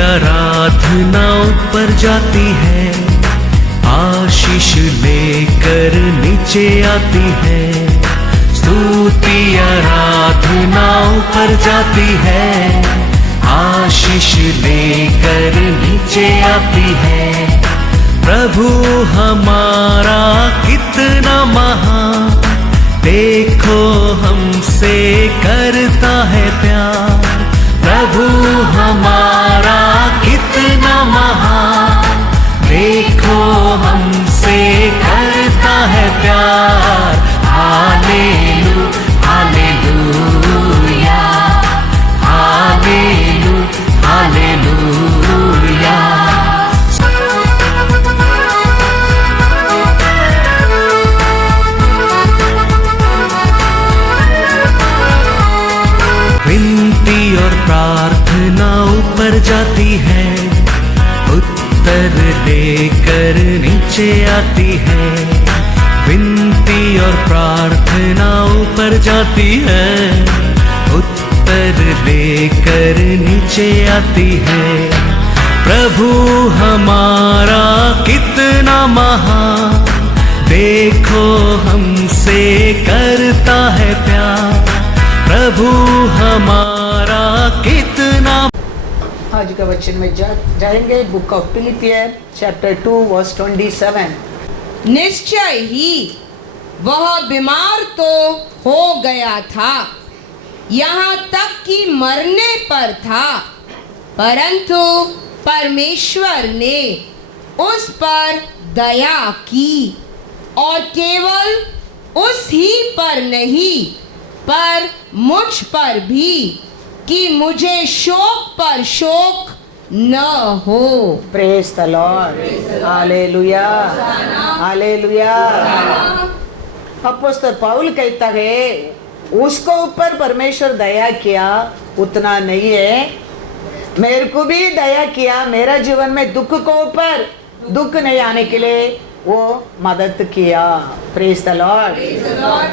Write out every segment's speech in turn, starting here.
आराधना ऊपर जाती है, आशीष लेकर नीचे आती है। स्तुति आराधना ऊपर जाती है, आशीष लेकर नीचे आती है। प्रभु हमारा कितना महान, देखो हमसे करता है प्यार। प्रभु हमारा कितना महान, देखो हमसे करता है प्यार। हालेलू हालेलूया, हालेलू हालेलूया। विनती और प्रार्थना ऊपर जाती है, उत्तर लेकर नीचे आती है। विनती और प्रार्थना ऊपर जाती है, उत्तर लेकर नीचे आती है। प्रभु हमारा कितना महान, देखो हमसे करता है प्यार। प्रभु हमारा कितना। आज का वचन में जाएंगे बुक ऑफ फिलिपियर चैप्टर 2 वर्स 27। निश्चय ही वह बीमार तो हो गया था, यहाँ तक कि मरने पर था, परंतु परमेश्वर ने उस पर दया की, और केवल उस ही पर नहीं पर मुझ पर भी, कि मुझे शोक पर शोक न हो। Praise the Lord, hallelujah hallelujah. Apostle Paul कहता है उसको ऊपर परमेश्वर दया किया, उतना नहीं है, मेरे को भी दया किया। मेरा जीवन में दुख को ऊपर दुख नहीं आने के लिए वो मदद किया। Praise the Lord.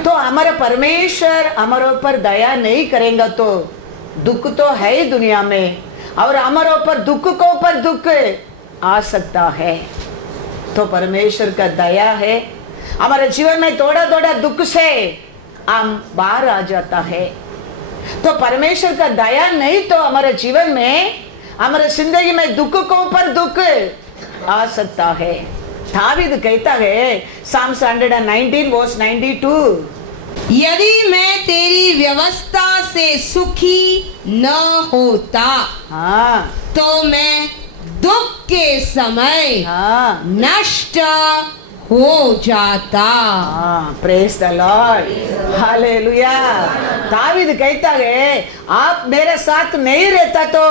तो हमारा परमेश्वर हमारे ऊपर दया नहीं करेगा तो दुख तो है ही दुनिया में, और हमारे ऊपर दुख को ऊपर दुख आ सकता है। तो परमेश्वर का दया है, हमारे जीवन में थोड़ा थोड़ा दुख से हम बाहर आ जाता है। तो परमेश्वर का दया नहीं तो हमारे जीवन में, हमारे जिंदगी में दुख को ऊपर दुख आ सकता है। दावीद कहता है Psalms 119 verse 92, यदि मैं तेरी व्यवस्था से सुखी न होता, हाँ, तो मैं दुख के समय हाँ, नष्ट हो जाता। हाँ, praise the Lord, hallelujah. David कहता है आप मेरे साथ नहीं रहता तो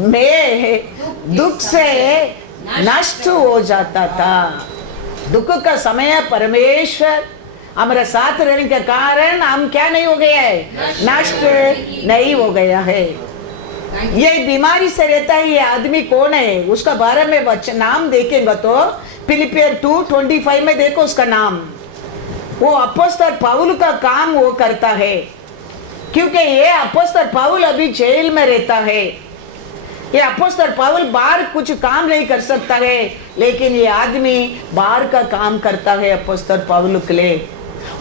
मैं दुख से नष्ट हो जाता था। दुख का समय परमेश्वर हमारे साथ रहने के कारण हम क्या नहीं हो गया है, नष्ट नहीं हो गया है। ये बीमारी से रहता है, ये आदमी कौन है उसका बारे में नाम देखेंगे तो फिलिपियर 2:25 में देखो उसका नाम। वो अपोस्तल पौल का काम वो करता है, क्योंकि ये अपोस्तल पौल अभी जेल में रहता है। ये अपोस्तल पौल बाहर कुछ काम नहीं कर सकता है, लेकिन ये आदमी बाहर का काम करता है अपोस्तल पौल के लिए।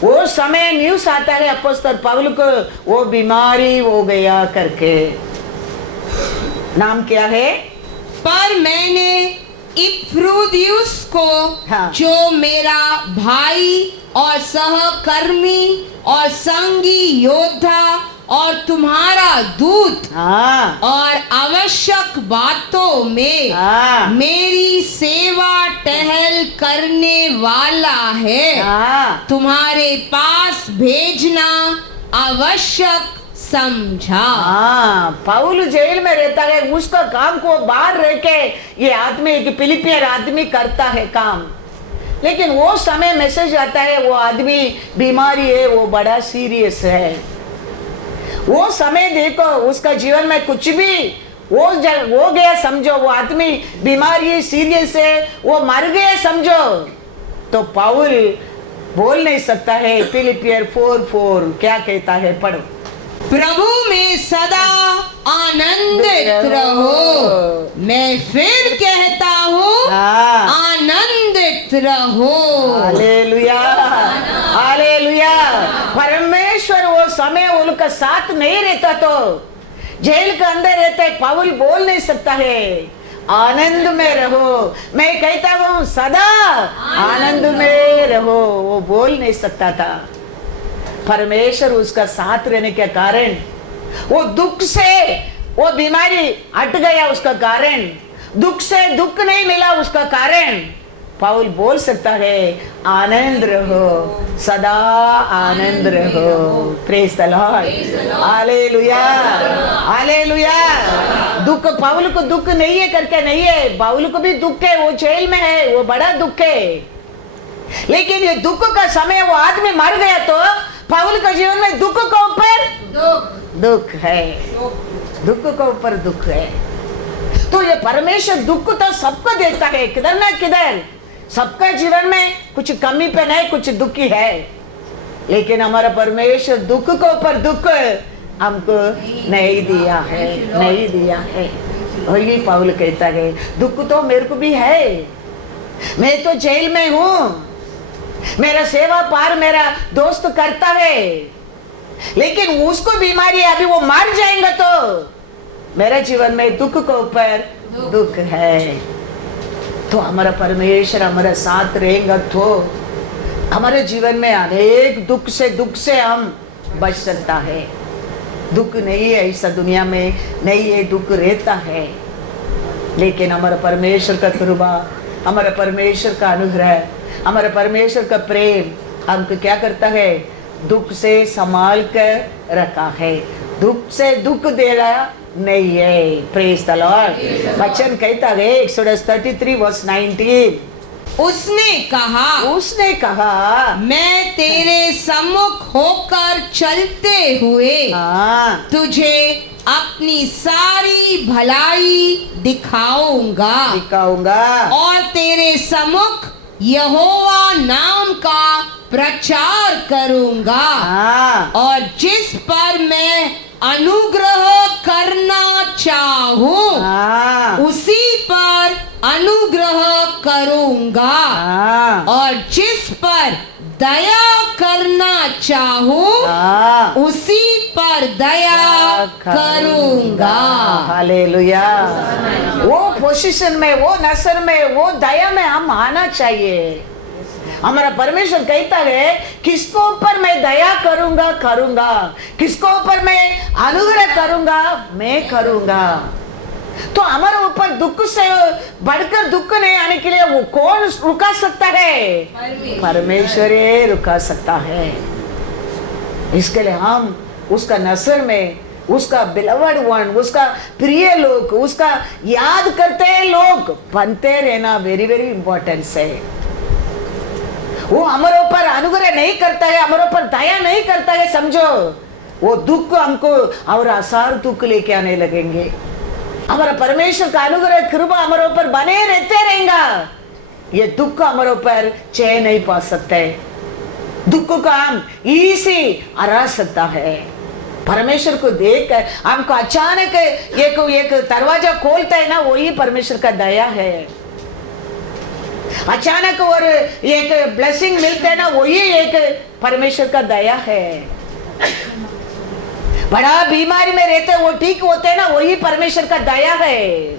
वो समय न्यूज़ आता है अपोस्तल पौल को वो बीमारी हो गया करके। नाम क्या है? पर मैंने इपफ्रुदियुस को, हाँ, जो मेरा भाई और सहकर्मी और संगी योद्धा और तुम्हारा दूत, हाँ, और आवश्यक बातों में हाँ, मेरी सेवा टहल करने वाला है, हाँ, तुम्हारे पास भेजना आवश्यक समझा। हाँ, पौल जेल में रहता है, उसका काम को बाहर रह के ये आदमी, एक फिलिपियर आदमी करता है काम। लेकिन वो समय मैसेज आता है वो आदमी बीमारी है, वो बड़ा सीरियस है। वो समय देखो उसका जीवन में कुछ भी वो हो गया समझो, वो आदमी बीमारी सीरियस है, वो मर गया समझो, तो पौल बोल नहीं सकता है। फिलिपियर 4:4 क्या कहता है, पढ़ो। प्रभु में सदा आनंद आनंदित रहो। मैं फिर कहता हूँ हाँ। आनंदित रहो। Hallelujah, hallelujah. परमेश्वर वो समय उनका साथ नहीं रहता तो जेल के अंदर रहते पौल बोल नहीं सकता है आनंद में रहो। मैं कहता हूँ सदा आनंद में रहो, वो बोल नहीं सकता था। परमेश्वर उसका साथ रहने के कारण वो दुख से वो बीमारी हट गया, उसका कारण दुख से दुख नहीं मिला, उसका कारण पौल बोल सकता है आनंद रहो, सदा आनंद रहो। Praise the Lord, hallelujah, hallelujah. दुख पौल को दुख नहीं है करके नहीं है, पौल को भी दुख है, वो जेल में है, वो बड़ा दुख है। लेकिन ये दुख का समय वो आदमी मर गया तो पौल का जीवन में दुख के ऊपर दुख है, दुख के ऊपर दुख है। तो ये परमेश्वर दुख तो सबको देता है, किधर ना किधर सबका जीवन में कुछ कमी पे नहीं, कुछ दुखी है। लेकिन हमारा परमेश्वर दुख के ऊपर दुख हमको नहीं दिया है, नहीं दिया है। वही पौल कहता है दुख तो मेरे को भी है, मैं तो जेल में हूँ, मेरा सेवा पार मेरा दोस्त करता है, लेकिन उसको बीमारी है, अभी वो मर जाएगा तो मेरे जीवन में दुख के ऊपर दुख है। तो हमारा परमेश्वर हमारा साथ रहेगा तो हमारे जीवन में अनेक दुख से हम बच सकता है। दुख नहीं है ऐसा दुनिया में नहीं है, दुख रहता है, लेकिन हमारा परमेश्वर का कृपा, हमारा परमेश्वर का अनुग्रह, हमारा परमेश्वर का प्रेम हमको क्या करता है, दुख से संभाल कर रखा है, दुख से दुख दे रहा नहीं है। Praise the Lord. वचन कहता है एक्सोडस 33 वर्स 19, उसने कहा मैं तेरे सम्मुख होकर चलते हुए तुझे अपनी सारी भलाई दिखाऊंगा और तेरे सम्मुख यहोवा नाम का प्रचार करूंगा और जिस पर मैं अनुग्रह करना चाहूं उसी पर अनुग्रह करूंगा और जिस पर दया करना चाहूं उसी पर दया करूंगा। हालेलुया। वो पोजीशन में, वो नसर में, वो दया में हम आना चाहिए। हमारा परमेश्वर कहता है किसको ऊपर मैं दया करूंगा, किसको ऊपर मैं अनुग्रह करूंगा, मैं करूंगा। तो हमारे ऊपर दुख से बढ़कर दुख नहीं आने के लिए वो कौन रुका सकता है? परमेश्वर ही रुका सकता है। इसके लिए हम उसका नसर में, उसका बिलवड वन, उसका प्रिय लोग, उसका याद करते हैं लोग बनते रहना वेरी वेरी इंपॉर्टेंट है। वो हमारे ऊपर अनुग्रह नहीं करता है, हमारे ऊपर दया नहीं करता है, समझो वो दुख हमको और आसार दुख लेके आने लगेंगे। हमारा परमेश्वर का अनुग्रह कृपा हमारे ऊपर बने रहते रहेगा। ये दुख हमारे ऊपर चैन नहीं पा सकते, दुख को हम इसी हरा सकता है। परमेश्वर को देख कर हमको अचानक एक दरवाजा खोलता है ना, वही परमेश्वर का दया है। अचानक और एक ब्लेसिंग मिलते है ना, वही एक परमेश्वर का दया है। बड़ा बीमारी में रहते वो ठीक होते हैं ना, वही परमेश्वर का दया है।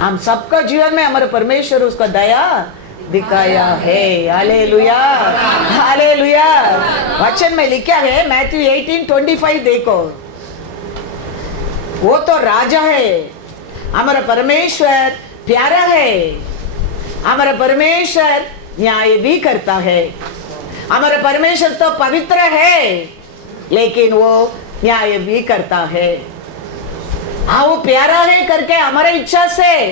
हम सबका जीवन में हमारे परमेश्वर उसका दया दिखाया है। Hallelujah, hallelujah. वचन में लिखा है मैथ्यू 18:25, देखो वो तो राजा है, हमारा परमेश्वर प्यारा है, हमारा परमेश्वर न्याय भी करता है, हमारा परमेश्वर तो पवित्र है लेकिन वो न्याय भी करता है। हाँ, वो प्यारा है करके हमारे इच्छा से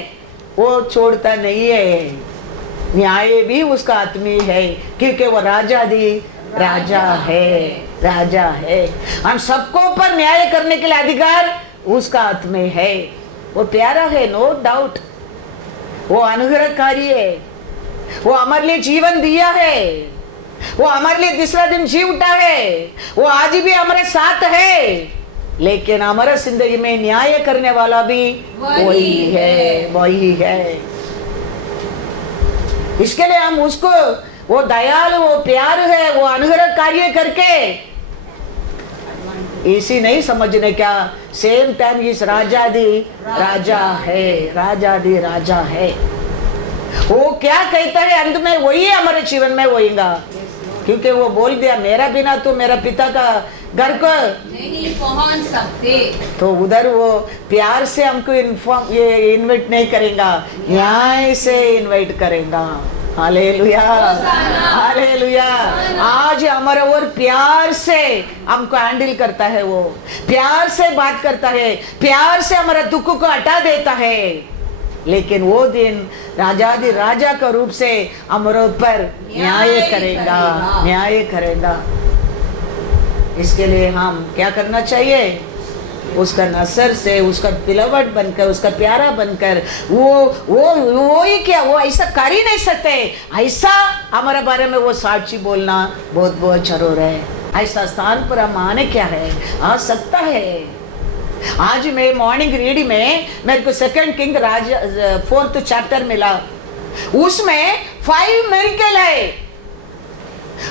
वो छोड़ता नहीं है, न्याय भी उसका आत्मी है क्योंकि वो राजा है, राजा है। हम सबको ऊपर न्याय करने के लिए अधिकार उसका आत्मे है। वो प्यारा है, नो डाउट, वो अनुग्रहकारी है, वो हमारे लिए जीवन दिया है, वो हमारे लिए दूसरा दिन जी उठा है, वो आज भी हमारे साथ है। लेकिन हमारा जिंदगी में न्याय करने वाला भी वही है। इसके लिए हम उसको, वो दयालु, वो प्यार है, वो अनुग्रह कार्य करके इसी नहीं समझने क्या, सेम टाइम इस राजादी राजा है। वो क्या कहता है अंत में वही हमारे जीवन में होएगा, क्योंकि वो बोल दिया मेरा बिना तो मेरा पिता का घर को नहीं पहुंच सकते। तो उधर वो प्यार से हमको इन्वाइट नहीं करेगा, न्याय से इन्वाइट करेगा। Hallelujah, hallelujah. आज हमारा और प्यार से हमको हैंडल करता है, वो प्यार से बात करता है, प्यार से हमारा दुख को हटा देता है। लेकिन वो दिन राजाधि राजा का रूप से हमारे ऊपर न्याय करेगा। इसके लिए हम क्या करना चाहिए, उसका नसर से, उसका पिलवट बनकर, उसका प्यारा बनकर, वो ही क्या, वो ऐसा कर ही नहीं सकते, ऐसा हमारे बारे में वो साक्षी बोलना बहुत बहुत जरूर है। ऐसा स्थान पर हम आने क्या है, आ सकता है। आज मैं मॉर्निंग रीडिंग में मेरे को 2 किंग 4th चैप्टर मिला, उसमें 5 मिरेकल है।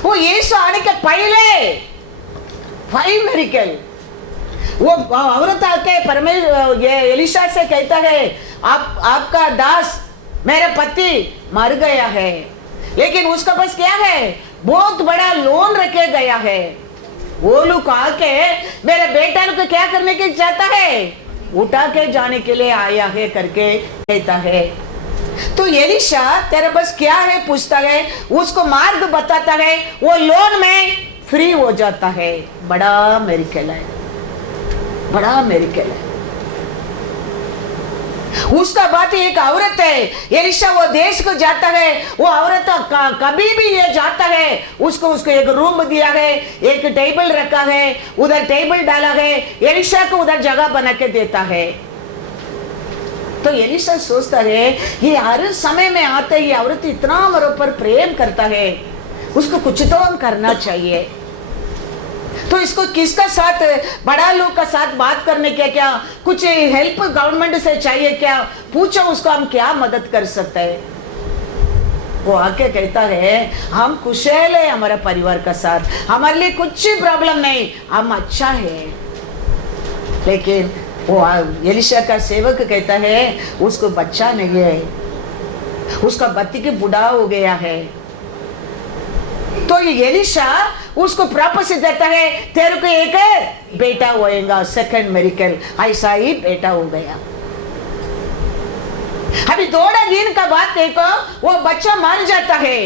वो यीशु आने के पहले 5 मिरेकल। वो औरत आके परमेश्वर ये एलिशा से कहता है आपका दास मेरा पति मर गया है, लेकिन उसका पास क्या है, बहुत बड़ा लोन रखे गया है। वो लोग आके मेरे बेटा को क्या करने के चाहता है, उठा के जाने के लिए आया है करके कहता है। तो एलिशा तेरे पास क्या है पूछता है, उसको मार्ग बताता है, वो लोन में फ्री हो जाता है। बड़ा मिरेकल है, बड़ा मिरेकल है। उसका बात एक औरत है, एलिशा वो देश को जाता है, वो औरत कभी भी ये जाता है, उसको एक रूम दिया है, एक टेबल रखा है, उधर टेबल डाला है, एलिशा को उधर जगह बना के देता है। तो एलिशा सोचता है ये हर समय में आते, ये औरत इतना हमारे ऊपर प्रेम करता है, उसको कुछ तो हम करना चाहिए। तो इसको किसका साथ, बड़ा लोग का साथ बात करने के क्या, कुछ हेल्प गवर्नमेंट से चाहिए क्या, पूछो उसको हम क्या मदद कर सकते हैं। वो आके कहता है हम कुशल है, हमारा परिवार का साथ, हमारे लिए कुछ प्रॉब्लम नहीं, हम अच्छा है। लेकिन वो एलिशा का सेवक कहता है उसको बच्चा नहीं है, उसका पति के बूढ़ा हो गया है। तो ये एलिशा उसको प्रॉपर्टी देता है, तेरे को एक बेटा होएगा, 2nd मिरेकल। ऐसा ही बेटा हो गया। अभी 2 दिन का बात देखो, वो बच्चा मर जाता है।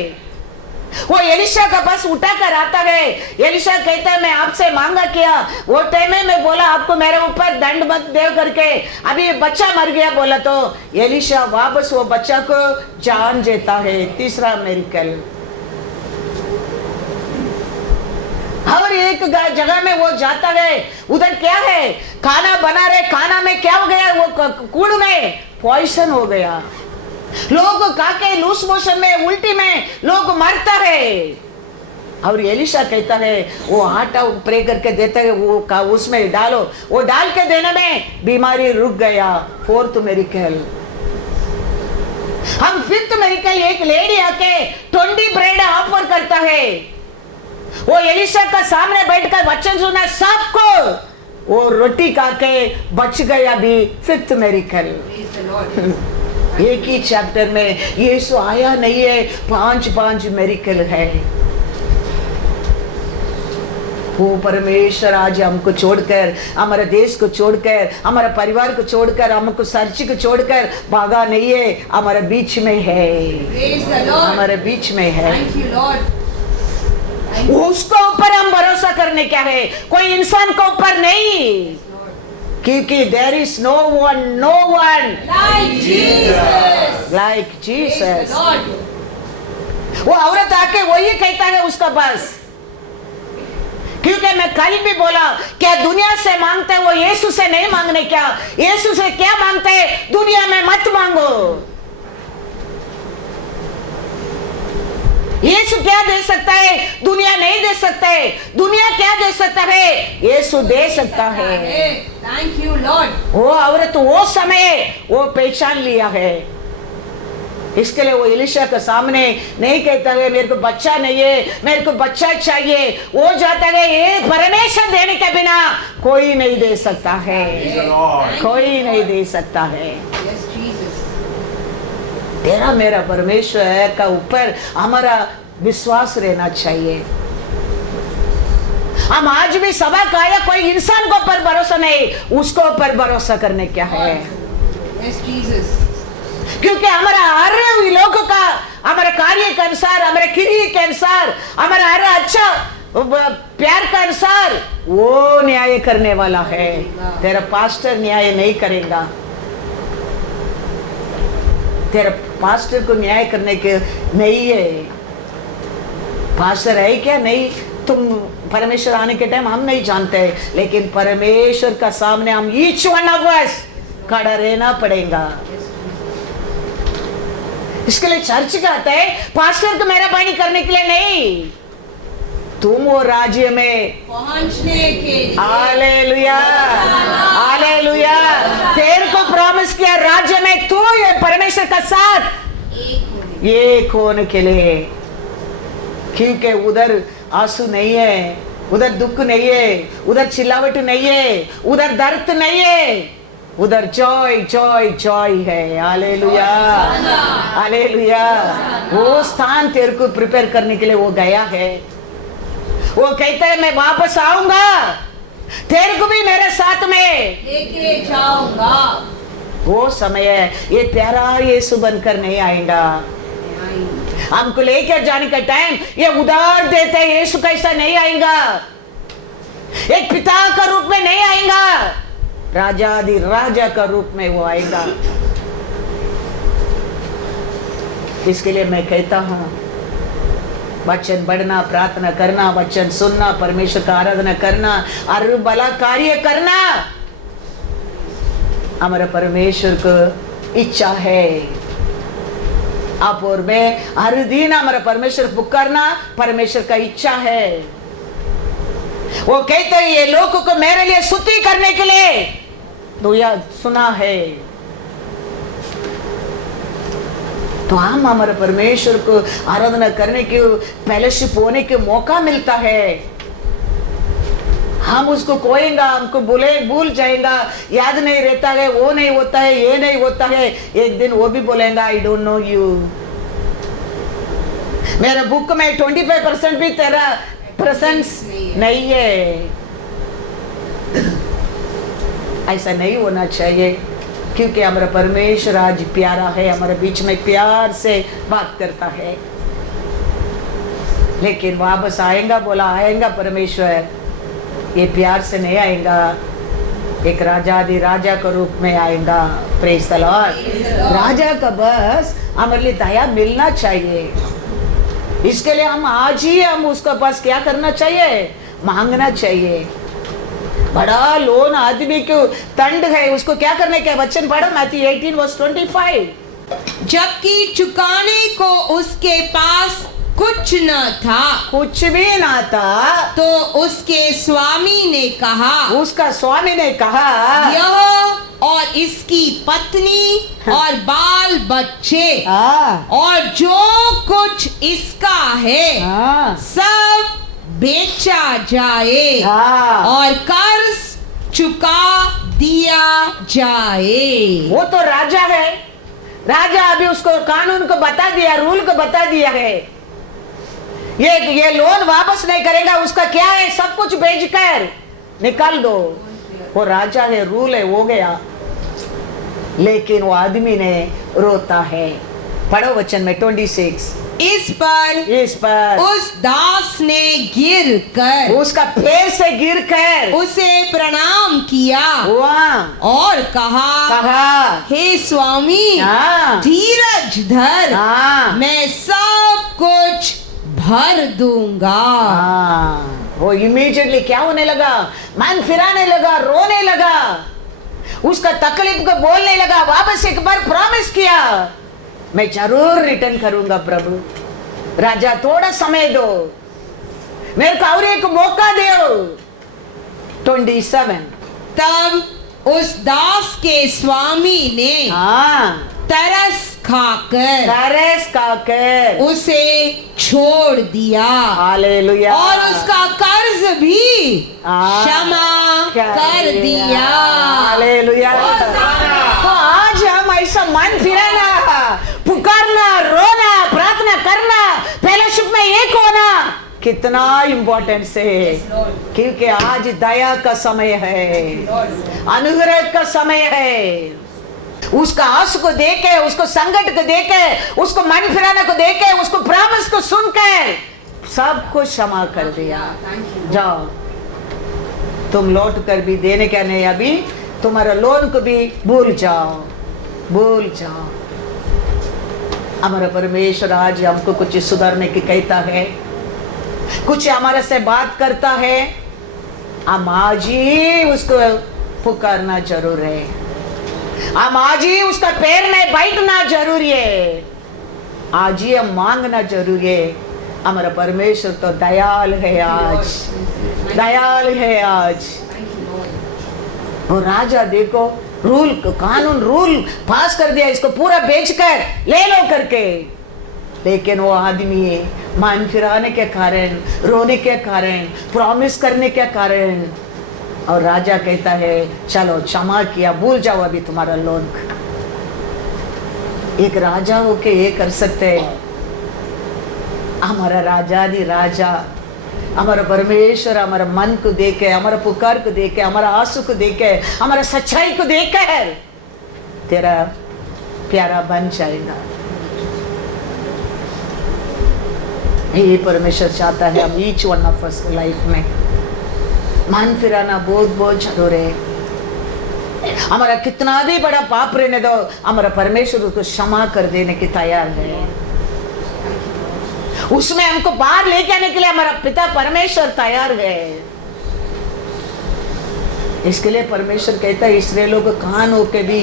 वो एलिशा का पास उठा कर आता है। एलिशा कहता है मैं आपसे मांगा किया, वो टाइम में मैं बोला आपको मेरे ऊपर दंड मत दे करके, अभी ये बच्चा मर गया बोला। तो एलिशा वापस वो बच्चा को जान देता है, 3रा मिरेकल। और एक जगह में वो जाता है, उधर क्या है, खाना बना रहे, खाना में क्या हो गया, वो कूड़ में पॉइजन हो गया। लोग काके लूस मोशन में, उल्टी में लोग मरता है। और एलिशा कहता है वो आटा प्रे करके देता है, वो उसमें डालो, वो डाल के देने में बीमारी रुक गया। 4th miracle. हम 5th मिरेकल, एक लेडी आके 20 ब्रेड ऑफर करता है। वो एलिशा का सामने बैठकर वचन सुना सबको, वो रोटी खाके बच गया भी। 5th miracle. एक ही चैप्टर में यीशु आया नहीं है, 5 मिरेकल है। वो परमेश्वर आज हमको छोड़कर, हमारे देश को छोड़कर, हमारा परिवार को छोड़कर, हमको सर्च को छोड़कर भागा नहीं है, हमारे बीच में है, हमारे बीच में है। उसको ऊपर हम भरोसा करने क्या है, कोई इंसान को ऊपर नहीं, क्योंकि there is no one like Jesus। वो औरत आके वही कहता है उसका पास, क्योंकि मैं कल भी बोला क्या दुनिया से मांगते हैं वो यीशु से नहीं मांगने, क्या यीशु से क्या मांगते हैं, दुनिया में मत मांगो। यीशु क्या दे सकता है? दुनिया नहीं दे सकता है। दुनिया क्या दे सकता है? यीशु दे सकता है। Thank you Lord. वो औरत वो समय वो पहचान लिया है, इसके लिए वो एलिशा के सामने नहीं कहता है मेरे को बच्चा नहीं है, मेरे को बच्चा चाहिए। वो जाता है ये परमेश्वर देने के बिना कोई नहीं दे सकता है, कोई नहीं दे सकता है। तेरा मेरा परमेश्वर का ऊपर हमारा विश्वास रहना चाहिए। हम आज भी सभा का या कोई इंसान को ऊपर भरोसा नहीं, उसको ऊपर भरोसा करने क्या है? क्योंकि हमारा हर लोग का हमारे कार्य के अनुसार, हमारे क्रिया के अनुसार, हमारा हर अच्छा प्यार के अनुसार वो न्याय करने वाला है। तेरा पास्टर न्याय नहीं करेगा। तेरा पास्टर को न्याय करने के नहीं है। पास्टर है क्या? नहीं। तुम परमेश्वर आने के टाइम हम नहीं जानते, लेकिन परमेश्वर का सामने हम ईच वन ऑफ अस खड़ा रहना पड़ेगा। इसके लिए चर्च का आता है पास्टर को मेहरबानी करने के लिए नहीं, तुम वो राज्य में पहुंचने के लिए। Hallelujah, hallelujah. तेरे को प्रॉमिस किया राज्य में तू ये परमेश्वर का साथ एक होने के लिए। क्योंकि उधर आंसू नहीं है, उधर दुख नहीं है, उधर चिल्लावट नहीं है, उधर दर्द नहीं है, उधर जॉय जॉय जॉय है। Hallelujah, hallelujah. वो स्थान तेरे को प्रिपेयर करने के लिए वो गया है। वो कहता है मैं वापस आऊंगा, तेरे को भी मेरे साथ में लेके जाऊंगा। वो समय है, ये प्यारा यीशु बनकर नहीं आएगा। हमको लेकर जाने का टाइम ये उधार देते हैं। यीशु कैसा नहीं आएगा, एक पिता का रूप में नहीं आएगा, राजाधि राजा का रूप में वो आएगा। इसके लिए मैं कहता हूं वचन पढ़ना, प्रार्थना करना, वचन सुनना, परमेश्वर का आराधना करना, और भला कार्य करना हमारा परमेश्वर को इच्छा है। आप और मैं हर दिन हमारा परमेश्वर पुकारना परमेश्वर का इच्छा है। वो कहते हैं ये लोगों को मेरे लिए स्तुति करने के लिए दुआ सुना है। तो हम हमारे परमेश्वर को आराधना करने के फेलोशिप होने के मौका मिलता है। हम उसको खोएंगा, हमको भूल जाएगा, याद नहीं रहता है, वो नहीं होता है, ये नहीं होता है। एक दिन वो भी बोलेगा आई डोंट नो यू। मेरा बुक में 25% भी तेरा प्रेजेंस नहीं है। ऐसा नहीं होना चाहिए, क्योंकि हमारा परमेश्वर आज प्यारा है, हमारे बीच में प्यार से बात करता है। लेकिन वापस आएगा, बोला आएगा परमेश्वर, ये प्यार से नहीं आएगा, एक राजाधि राजा के रूप में आएगा। Praise the Lord. राजा का बस हमारे लिए दया मिलना चाहिए। इसके लिए हम आज ही हम उसका बस क्या करना चाहिए? मांगना चाहिए। बड़ा लोन आदमी क्यों तंड है, उसको क्या करने का? वचन पढ़ो मैथ्यू 18:25। जबकि चुकाने को उसके पास कुछ न था, कुछ भी ना था, तो उसके स्वामी ने कहा, उसका स्वामी ने कहा, यह और इसकी पत्नी और बाल बच्चे और जो कुछ इसका है सब बेचा जाए और कर्ज चुका दिया जाए। वो तो राजा है, राजा अभी उसको कानून को बता दिया, रूल को बता दिया है। ये लोन वापस नहीं करेगा, उसका क्या है? सब कुछ बेचकर निकाल दो। वो राजा है, रूल है, हो गया। लेकिन वो आदमी ने रोता है। पढ़ो वचन में 26। इस पर उस दास ने गिर कर, उसका पैर से गिर कर उसे प्रणाम किया और कहा, हे स्वामी, धीरज धर, मैं सब कुछ भर दूंगा। वो इमीडिएटली क्या होने लगा? मन फिराने लगा, रोने लगा, उसका तकलीफ को बोलने लगा। वापस एक बार प्रॉमिस किया, मैं जरूर रिटर्न करूंगा प्रभु, राजा थोड़ा समय दो, मेरे को और एक मौका दो। 27। तब उस दास के स्वामी ने हाँ, तरस खाकर उसे छोड़ दिया हालेलुया, और उसका कर्ज भी क्षमा कर दिया। हालेलुया। तो आज हम ऐसा मन फिराना, पुकारना, रोना, प्रार्थना करना, फेलोशिप में एक होना कितना इम्पोर्टेंट है, क्योंकि आज दया का समय है, अनुग्रह का समय है। उसका आंसू को देखे, उसको संकट को देखे, उसको मन फिराने को देखे, उसको प्रॉमिस को सुनकर सब कुछ क्षमा कर दिया। जाओ तुम लौट कर भी देने क्या नहीं, अभी तुम्हारा लोन को भी भूल जाओ, भूल जाओ। हमारा परमेश्वर आज हमको कुछ सुधारने की कहता है, कुछ हमारे से बात करता है, हम आज ही उसको पुकारना जरूर है, हम आज ही उसका पैर में बैठना जरूरी है, आज ही हम मांगना जरूरी है। हमारा परमेश्वर तो दयाल है आज, दयाल है आज। और राजा देखो रूल कानून रूल पास कर दिया, इसको पूरा बेचकर ले लो करके, लेकिन वो आदमी मन फिराने के कारण, रोने के कारण, प्रॉमिस करने के कारण, और राजा कहता है चलो क्षमा किया, भूल जाओ अभी तुम्हारा लोन। एक राजा होके ये कर सकते हैं। हमारा राजादी राजा, हमारा परमेश्वर हमारा मन को देखे, हमारा पुकार को देखे, हमारा आंसू को देखे, हमारा सच्चाई को देखकर तेरा प्यारा बन जाएगा। ये परमेश्वर चाहता है हम each one of us life में मन फिराना बहुत बहुत जरूर है। हमारा कितना भी बड़ा पाप रहने दो, हमारा परमेश्वर उसको क्षमा कर देने की तैयार है। उसमें हमको बाहर लेके आने के लिए हमारा पिता परमेश्वर तैयार है। इसके लिए परमेश्वर कहता है इस्राएलियों को कान होके भी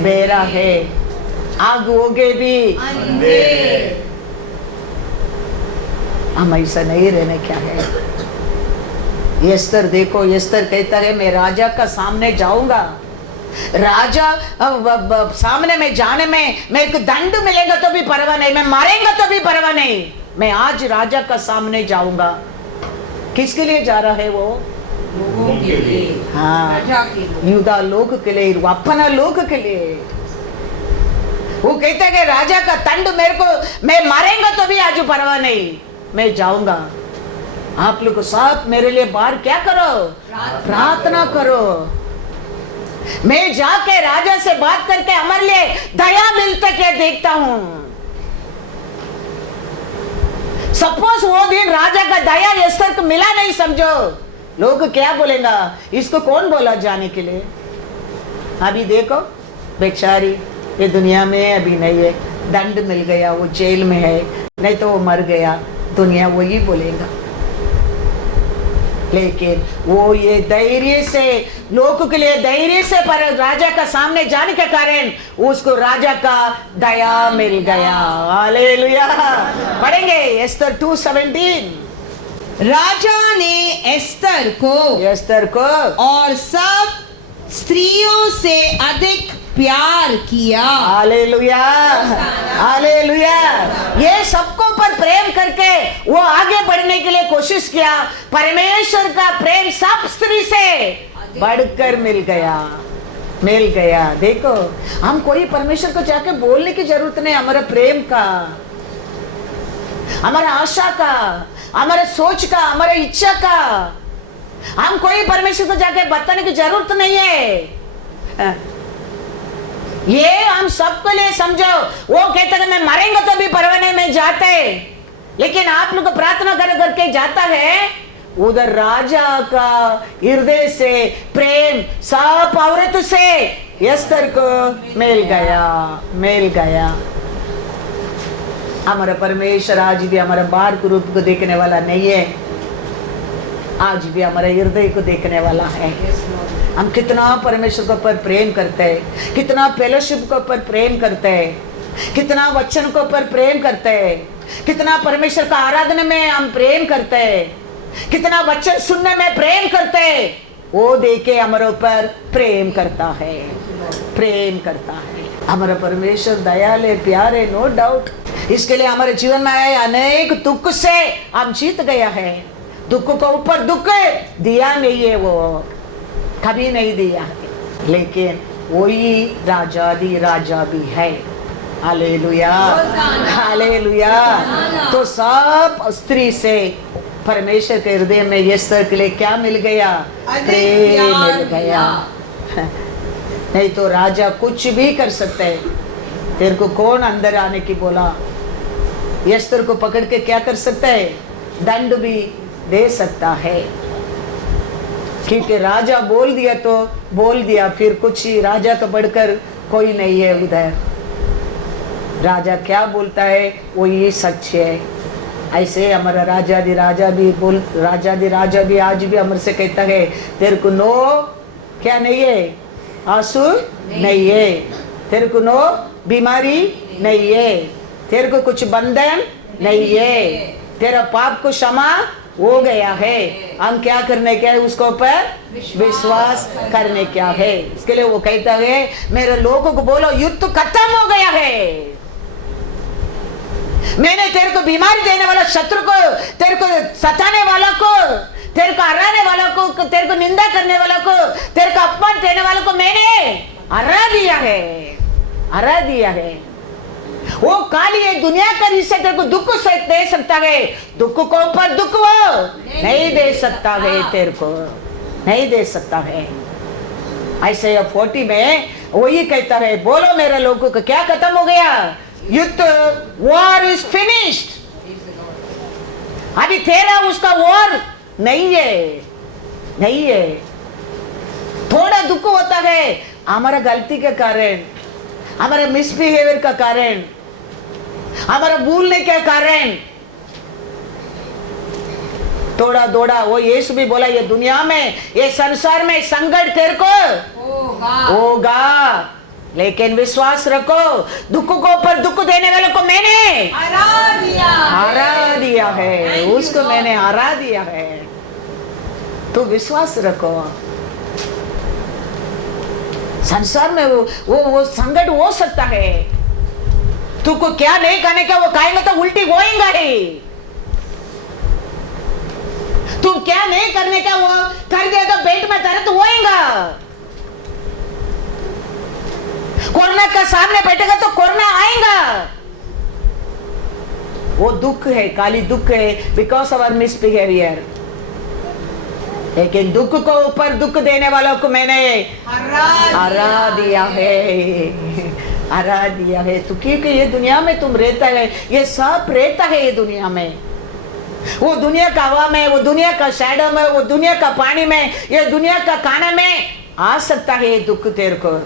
बहरा है, आग होगे भी अंधे। हम ऐसा नहीं रहने क्या है। यस्तर देखो, यस्तर कहता है मैं राजा का सामने जाऊंगा, राजा सामने में जाने में मेरे को दंड मिलेगा तो भी परवाह नहीं, मैं मारेंगा तो भी परवाह नहीं, मैं आज राजा का सामने जाऊंगा। किसके लिए जा रहा है वो? लोगों के लिए, हाँ, यूदा लोग के लिए, अपना लोग के लिए। वो कहता है कि राजा का दंड मेरे को, मैं मारेंगा तो भी आज परवाह नहीं, मैं जाऊंगा। आप लोग साथ मेरे लिए बाहर क्या करो? प्रार्थना करो। मैं जाके राजा से बात करके हमारे लिए दया मिलता क्या देखता हूं। सपोज वो दिन राजा का दया यस्तर को मिला नहीं, समझो लोग क्या बोलेगा, इसको कौन बोला जाने के लिए। अभी देखो बेचारी ये दुनिया में अभी नहीं है, दंड मिल गया, वो जेल में है, नहीं तो वो मर गया, दुनिया वही बोलेगा। लेकिन वो ये धैर्य से लोगों के लिए धैर्य से पर राजा का सामने जाने के कारण उसको राजा का दया मिल गया। हालेलुया। पढ़ेंगे एस्तर 2:17। राजा ने एस्तर को और सब स्त्रियों से अधिक प्यार किया। Hallelujah, hallelujah. ये सबको पर प्रेम करके वो आगे बढ़ने के लिए कोशिश किया। परमेश्वर का प्रेम सब स्त्री से बढ़कर मिल गया, मिल गया। देखो हम कोई परमेश्वर को जाके बोलने की जरूरत नहीं, हमारा प्रेम का, हमारा आशा का, हमारे सोच का, हमारा इच्छा का, हम कोई परमेश्वर को जाके बताने की जरूरत नहीं है। ये हम सबको लिए समझो। वो कहता है मैं मरेंगे तो भी परवाह नहीं, मैं जाता है, लेकिन आप लोग प्रार्थना कर करके जाता है। उधर राजा का हृदय से प्रेम सब औरत से एस्तर को मिल गया, मिल गया। हमारा परमेश्वर आज भी हमारा बाहर के रूप को देखने वाला नहीं है, आज भी हमारे हृदय को देखने वाला है। हम कितना परमेश्वर के ऊपर प्रेम करते हैं, कितना फेलोशिप के ऊपर प्रेम करते हैं, कितना वचन के ऊपर प्रेम करते हैं। कितना परमेश्वर का आराधना में हम प्रेम करते हैं, कितना वचन सुनने में प्रेम करते हैं, वो देखे हमारे ऊपर प्रेम करता है, प्रेम करता है। हमारा परमेश्वर दयालु है, प्यार है, नो डाउट। इसके लिए हमारे जीवन में आए अनेक दुख से हम जीत गया है। दुख को ऊपर दुख दिया नहीं है, वो कभी नहीं दिया है, लेकिन वही राजादी राजा भी है। Hallelujah, hallelujah. तो सब स्त्री से परमेश्वर के हृदय में एस्थर के लिए क्या मिल गया? प्रेम मिल गया। नहीं तो राजा कुछ भी कर सकते है। तेरे को कौन अंदर आने की बोला? एस्थर को पकड़ के क्या कर सकता है? दंड भी दे सकता है, क्योंकि राजा बोल दिया तो बोल दिया, फिर कुछ ही राजा का बढ़कर कोई नहीं है उधर। राजा क्या बोलता है वो ये सच है। ऐसे हमारा राजा दी राजा भी आज भी हमसे कहता है, तेरे को नो क्या नहीं है? आंसू नहीं है, तेरे को नो बीमारी नहीं है, तेरे को कुछ बंधन नहीं है, तेरा पाप को क्षमा हो गया है। हम क्या करने क्या है? उसके ऊपर विश्वास करने क्या है। इसके लिए वो कहता है, मेरे लोगों को बोलो युद्ध खत्म हो गया है। मैंने तेरे को बीमारी देने वाला शत्रु को, तेरे को सताने वाला को, तेरे को हराने वाला को, तेरे को निंदा करने वाला को, तेरे को अपमान देने वाला को मैंने हरा दिया है, हरा दिया है। वो काली है दुनिया का रिश्ते तेरे को दुख से दे सकता है, दुख को ऊपर दुख वो नहीं दे सकता है, तेरे को नहीं दे सकता है। ऐसे 40 में वही कहता है, बोलो मेरे लोगों को क्या खत्म हो गया? युद्ध, वॉर इज फिनिश्ड। अभी तेरा उसका वॉर नहीं है, नहीं है। थोड़ा दुख होता है हमारा गलती के कारण, हमारा मिसबिहेवियर का कारण, हमारा भूलने के कारण, थोड़ा दौड़ा। वो यीशु भी बोला, ये दुनिया में, ये संसार में संकट तेरे को होगा, लेकिन विश्वास रखो, दुख को ऊपर दुख देने वालों को मैंने हरा दिया है, उसको मैंने हरा दिया है। तो विश्वास रखो। संसार में वो संकट हो सकता है, तुमको क्या नहीं करने का वो कहेंगे तो उल्टी होएगा ही। तुम क्या नहीं करने का वो कर दिया तो पेट में दर्द होएगा। कोरोना का सामने बैठेगा तो कोरोना आएगा। वो दुख है, काली दुख है, बिकॉज ऑफ आवर मिसबिहेवियर। लेकिन दुख को ऊपर दुख देने वालों को मैंने हरा दिया है, हरा दिया है। तो क्योंकि ये दुनिया में तुम रहता है, ये सब रहता है ये दुनिया में। वो दुनिया का हवा में, वो दुनिया का शैडो में, वो दुनिया का पानी में, ये दुनिया का खाना में आ सकता है ये दुख तेरे को।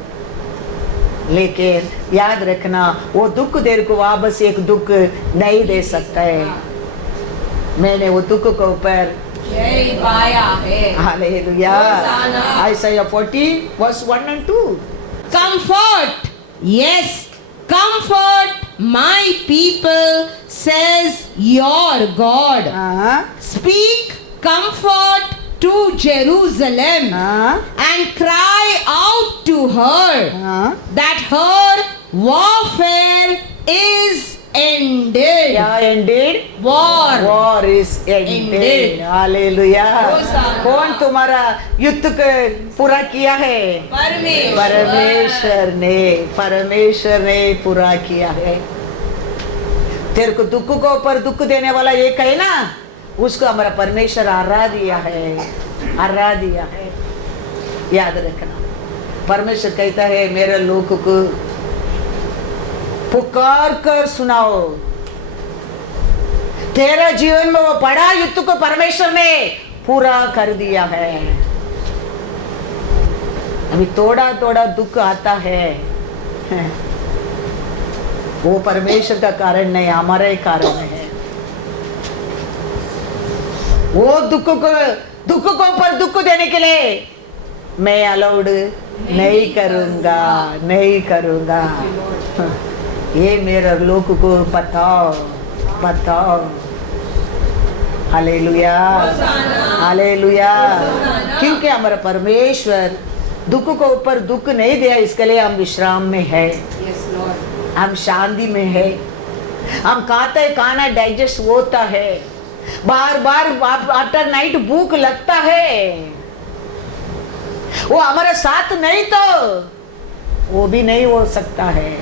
लेकिन याद रखना, वो दुख तेरे को वापस एक दुख नहीं दे सकता है। मैंने वो दुख को ऊपर पाया है। Hallelujah. Isaiah 40 verse 1 and 2. Comfort, yes, comfort my people, says your God. Speak comfort to Jerusalem and cry out to her that her warfare is ended. क्या ended? War is ended. Hallelujah. कौन तुम्हारा युद्ध को पूरा किया है? परमेश्वर ने पूरा किया है। तेरे को दुख को ऊपर दुख देने वाला एक है ना, उसको हमारा परमेश्वर हरा दिया है, हरा दिया है। याद रखना, परमेश्वर कहता है मेरे लोगों को पुकार कर सुनाओ। तेरा जीवन में वो बड़ा युद्ध को परमेश्वर ने पूरा कर दिया है। अभी थोड़ा थोड़ा दुख आता है, वो परमेश्वर का कारण नहीं, हमारा ही कारण है। वो दुख को ऊपर दुख देने के लिए मैं अलाउड नहीं करूंगा। ये मेरे लोगों को बताओ। बताओ। Hallelujah, hallelujah. क्योंकि हमारा परमेश्वर दुख को ऊपर दुख नहीं दिया, इसके लिए हम विश्राम में है, हम शांति में है, हम खाते खाना डाइजेस्ट होता है, बार बार आफ्टर नाइट भूख लगता है। वो हमारे साथ नहीं तो वो भी नहीं हो सकता है।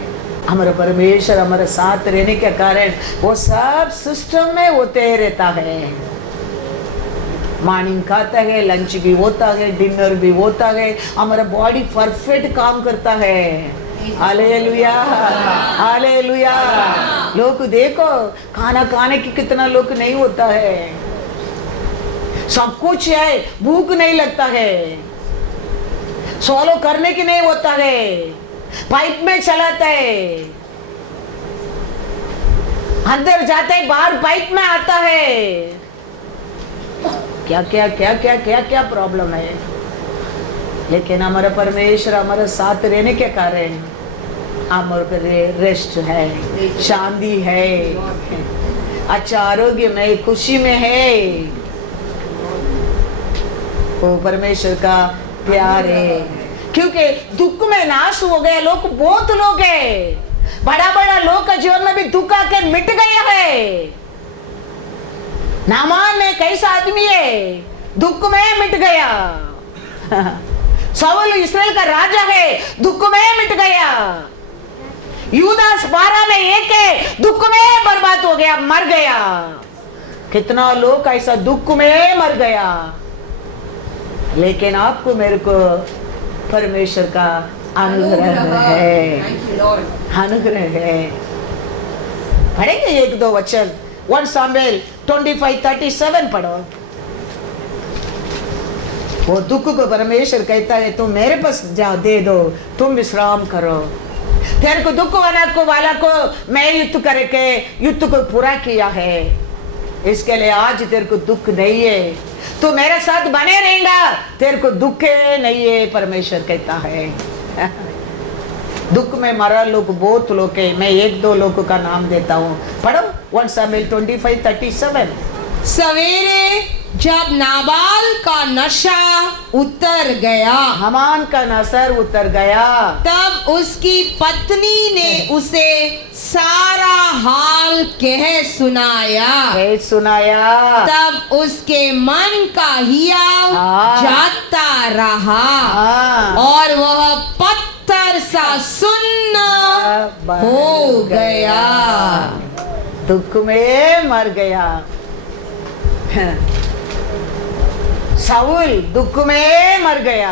हमारा परमेश्वर हमारे साथ रहने के कारण वो सब सिस्टम में होते रहता है। मॉर्निंग खाता है, लंच भी होता है, डिनर भी होता है, हमारा बॉडी परफेक्ट काम करता है। Hallelujah, hallelujah. लोग देखो खाना खाने की कितना लोग नहीं होता है, सब कुछ है, भूख नहीं लगता है, सोलो करने की नहीं होता है, पाइप में चलाता है, अंदर जाता है बाहर पाइप में आता है। क्या क्या क्या क्या क्या क्या प्रॉब्लम है, लेकिन हमारा परमेश्वर हमारे साथ रहने के कारण हमारे रेस्ट है, शांति है, अच्छा आरोग्य में, खुशी में है। वो परमेश्वर का प्यार है। क्योंकि दुख में नाश हो गए लोग, बहुत लोग है, बड़ा बड़ा लोग का जीवन में भी दुख आके मिट गया है। नामान ने कैसा आदमी है, दुख में मिट गया। शाऊल इस्राएल का राजा है, दुख में मिट गया। यूदास 12 में एक है, दुख में बर्बाद हो गया, मर गया। कितना लोग ऐसा दुख में मर गया। लेकिन आपको मेरे को परमेश्वर का अनुग्रह है, अनुग्रह है। पढ़ेंगे एक दो वचन, 1 सामुएल 25:37 पढ़ो। वो दुख को परमेश्वर कहता है तुम मेरे पास जाओ, दे दो, तुम विश्राम करो। तेरे को दुख वाला को मैं युद्ध करके युद्ध को पूरा किया है, इसके लिए आज तेरे को दुख नहीं है, तू मेरे साथ बने रहेगा, तेरे को दुख नहीं है, परमेश्वर कहता है। दुख में मरा लोग बहुत लोग है, मैं एक दो लोगों का नाम देता हूँ। पढ़ो 1 सामुएल 25:37। सवेरे जब नाबाल का नशा उतर गया, हमान का नशा उतर गया, तब उसकी पत्नी ने उसे सारा हाल कह सुनाया। तब उसके मन का हियाव जाता रहा और वह पत्थर सा सुन्ना हो गया। दुख में मर गया। शाऊल दुख में मर गया,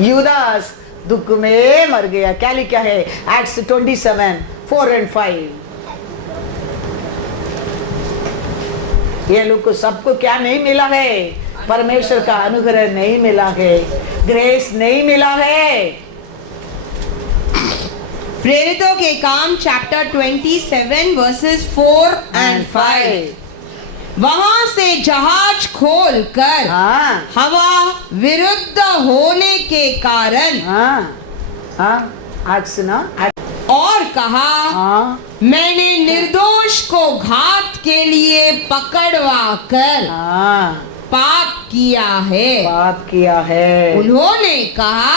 यूदास दुख में मर गया। क्या लिखा है एक्ट्स 27:4 और 5। ये लोग को सबको क्या नहीं मिला है, परमेश्वर का अनुग्रह नहीं मिला है, ग्रेस नहीं मिला है। प्रेरितों के काम चैप्टर 27 वर्सेस 4 और 5। वहां से जहाज खोलकर हवा विरुद्ध होने के कारण आज सुना और कहा, मैंने निर्दोष को घात के लिए पकड़वा कर पाप किया है। उन्होंने कहा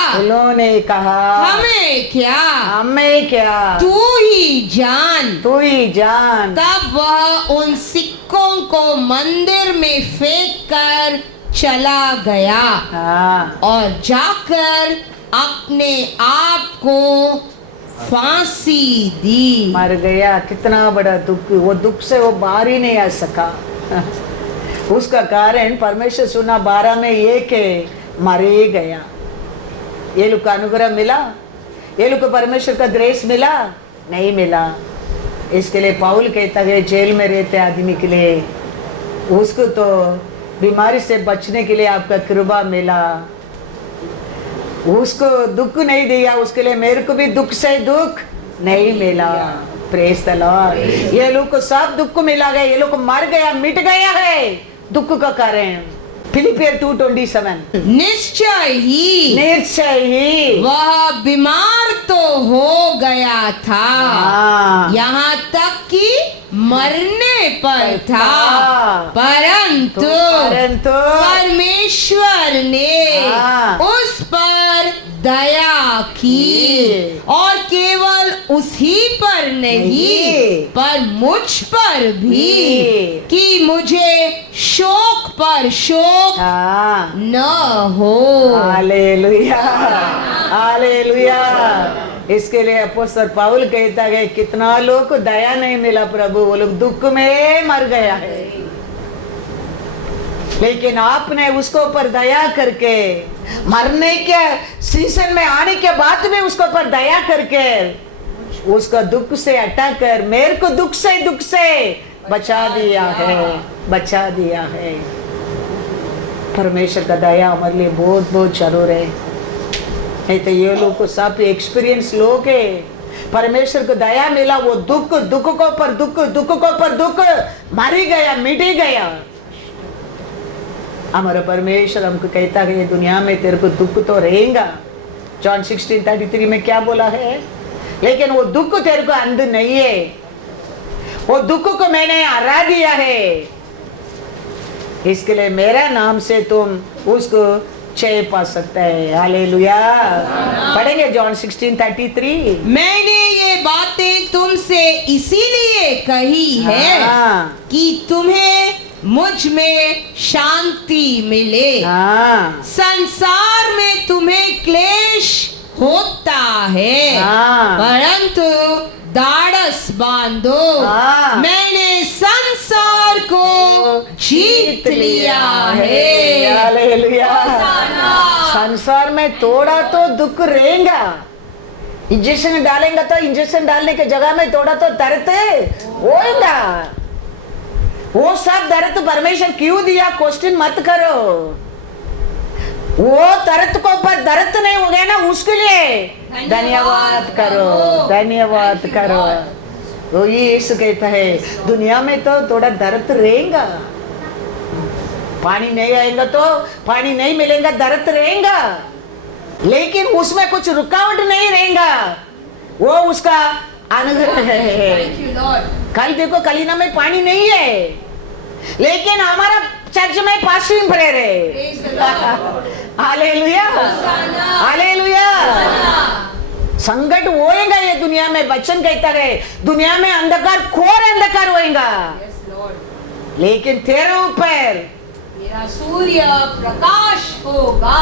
हमें क्या, तू ही जान। तब वह उन सिक्कों को मंदिर में फेंक कर चला गया और जाकर अपने आप को फांसी दी। मर गया। कितना बड़ा दुख, वो दुख से वो बाहर ही नहीं आ सका। उसका कारण परमेश्वर सुना 12 में एक मर ही गया। ये लोग का अनुग्रह मिला, ये लोग को परमेश्वर का ग्रेस मिला नहीं मिला। इसके लिए पाउल कहता है जेल में रहते आदमी के लिए उसको तो बीमारी से बचने के लिए आपका कृपा मिला, उसको दुख नहीं दिया, उसके लिए मेरे को भी दुख से दुख नहीं मिला। Praise the Lord. ये लोग को सब दुख मिला गया, ये लोग को मर गया, मिट गया है दुख का कारण। फिलिपियर 2:27। निश्चय ही वह बीमार तो हो गया था, यहाँ तक कि मरने पर था, परंतु परमेश्वर ने उस पर दया की, और केवल उसी पर नहीं पर मुझ पर भी, कि मुझे शोक पर शोक न हो। Hallelujah, hallelujah. इसके लिए अपोस्तल पौल कहता है कितना लोग को दया नहीं मिला प्रभु, वो लोग दुख में मर गया है, लेकिन आपने उसको ऊपर दया करके, मरने के सीजन में आने के बाद में उसको ऊपर दया करके, उसका दुख से हटाकर मेरे को दुख से बचा दिया है, बचा दिया है। परमेश्वर का दया हमारे लिए बहुत बहुत जरूर है। नहीं तो ये लोग को सब एक्सपीरियंस लोग है, परमेश्वर को दया मिला, वो दुख को पर दुख मर ही गया, मिट ही गया। हमारा परमेश्वर हमको कहता है ये दुनिया में तेरे को दुख तो रहेगा। जॉन 16:33 में क्या बोला है? लेकिन वो दुख तेरे को अंध नहीं है, वो दुख को मैंने हरा दिया है, इसके लिए मेरा नाम से तुम उसको जय पा सकता है। हालेलुया। पढ़ेंगे जॉन 16:33। मैंने ये बातें तुमसे इसीलिए कही है कि तुम्हें मुझ में शांति मिले। संसार में तुम्हें क्लेश होता है, परंतु दाढ़स बांधो, मैंने संसार को जीत लिया है। हालेलुया। संसार में थोड़ा तो दुख रहेगा, इंजेक्शन डालेंगे तो इंजेक्शन डालने के जगह में थोड़ा तो दर्द होगा। वो सब दर्द परमेश्वर क्यों दिया, क्वेश्चन मत करो। वो दर्द को पर दर्द नहीं हो गया ना, उसके लिए धन्यवाद करो, धन्यवाद करो। तो ये यीशु कहता है दुनिया में तो थोड़ा दर्द रहेगा, पानी नहीं आएगा तो पानी नहीं मिलेगा, दर्द रहेगा, लेकिन उसमें कुछ रुकावट नहीं रहेगा, वो उसका अनुग्रह है। कल देखो कलीना में पानी नहीं है, लेकिन हमारा चर्च में पास्टिंग प्रेयर है। Hallelujah, hallelujah. संकट होएगा ये दुनिया में, वचन कहता है दुनिया में अंधकार, घोर अंधकार होएगा, लेकिन तेरे ऊपर मेरा सूर्य प्रकाश होगा।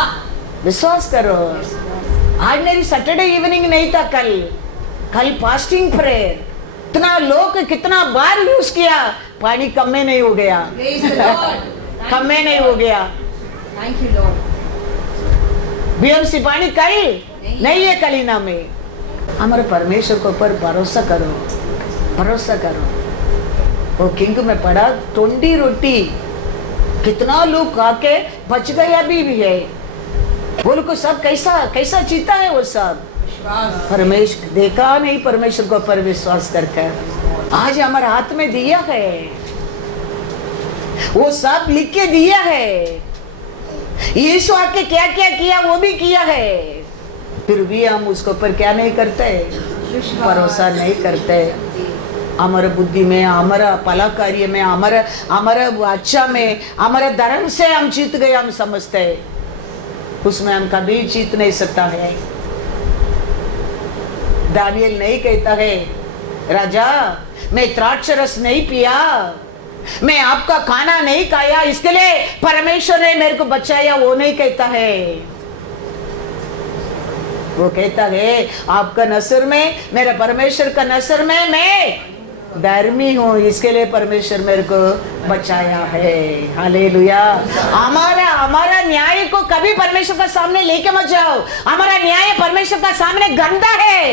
विश्वास करो। ऑर्डिनरी सैटरडे इवनिंग नहीं था कल फास्टिंग प्रेयर, इतना लोग कितना बार यूज किया, पानी कम में नहीं हो गया, कम में नहीं हो गया। Thank you Lord. बीएमसी पानी कल नहीं है कलीना में। हमारे परमेश्वर के ऊपर भरोसा करो, भरोसा करो। वो किंग में पड़ा 20 रोटी, कितना लोग खा के बच गया भी है। वो लोग को सब कैसा कैसा जीता है, वो सब परमेश्वर देखा नहीं, परमेश्वर को ऊपर विश्वास करके आज हमारे हाथ में दिया है, वो सब लिख के दिया है। यीशु आके क्या क्या किया वो भी किया है, फिर भी हम उसके ऊपर क्या नहीं करते, भरोसा नहीं करते। हमारे बुद्धि में, हमारा भला कार्य में, हमारा अच्छा में, हमारे धर्म से हम जीत गए हम समझते हैं, उसमें हम कभी जीत नहीं सकता है। दानियल नहीं कहता है राजा मैं द्राक्ष रस नहीं पिया, मैं आपका खाना नहीं खाया, इसके लिए परमेश्वर ने मेरे को बचाया, वो नहीं कहता है। वो कहता है आपका नसर में, मेरा परमेश्वर का नसर में मैं धर्मी हूँ, इसके लिए परमेश्वर मेरे को बचाया है। हालेलुया। हमारा न्याय को कभी परमेश्वर का सामने लेके मत जाओ, हमारा न्याय परमेश्वर का सामने गंदा है।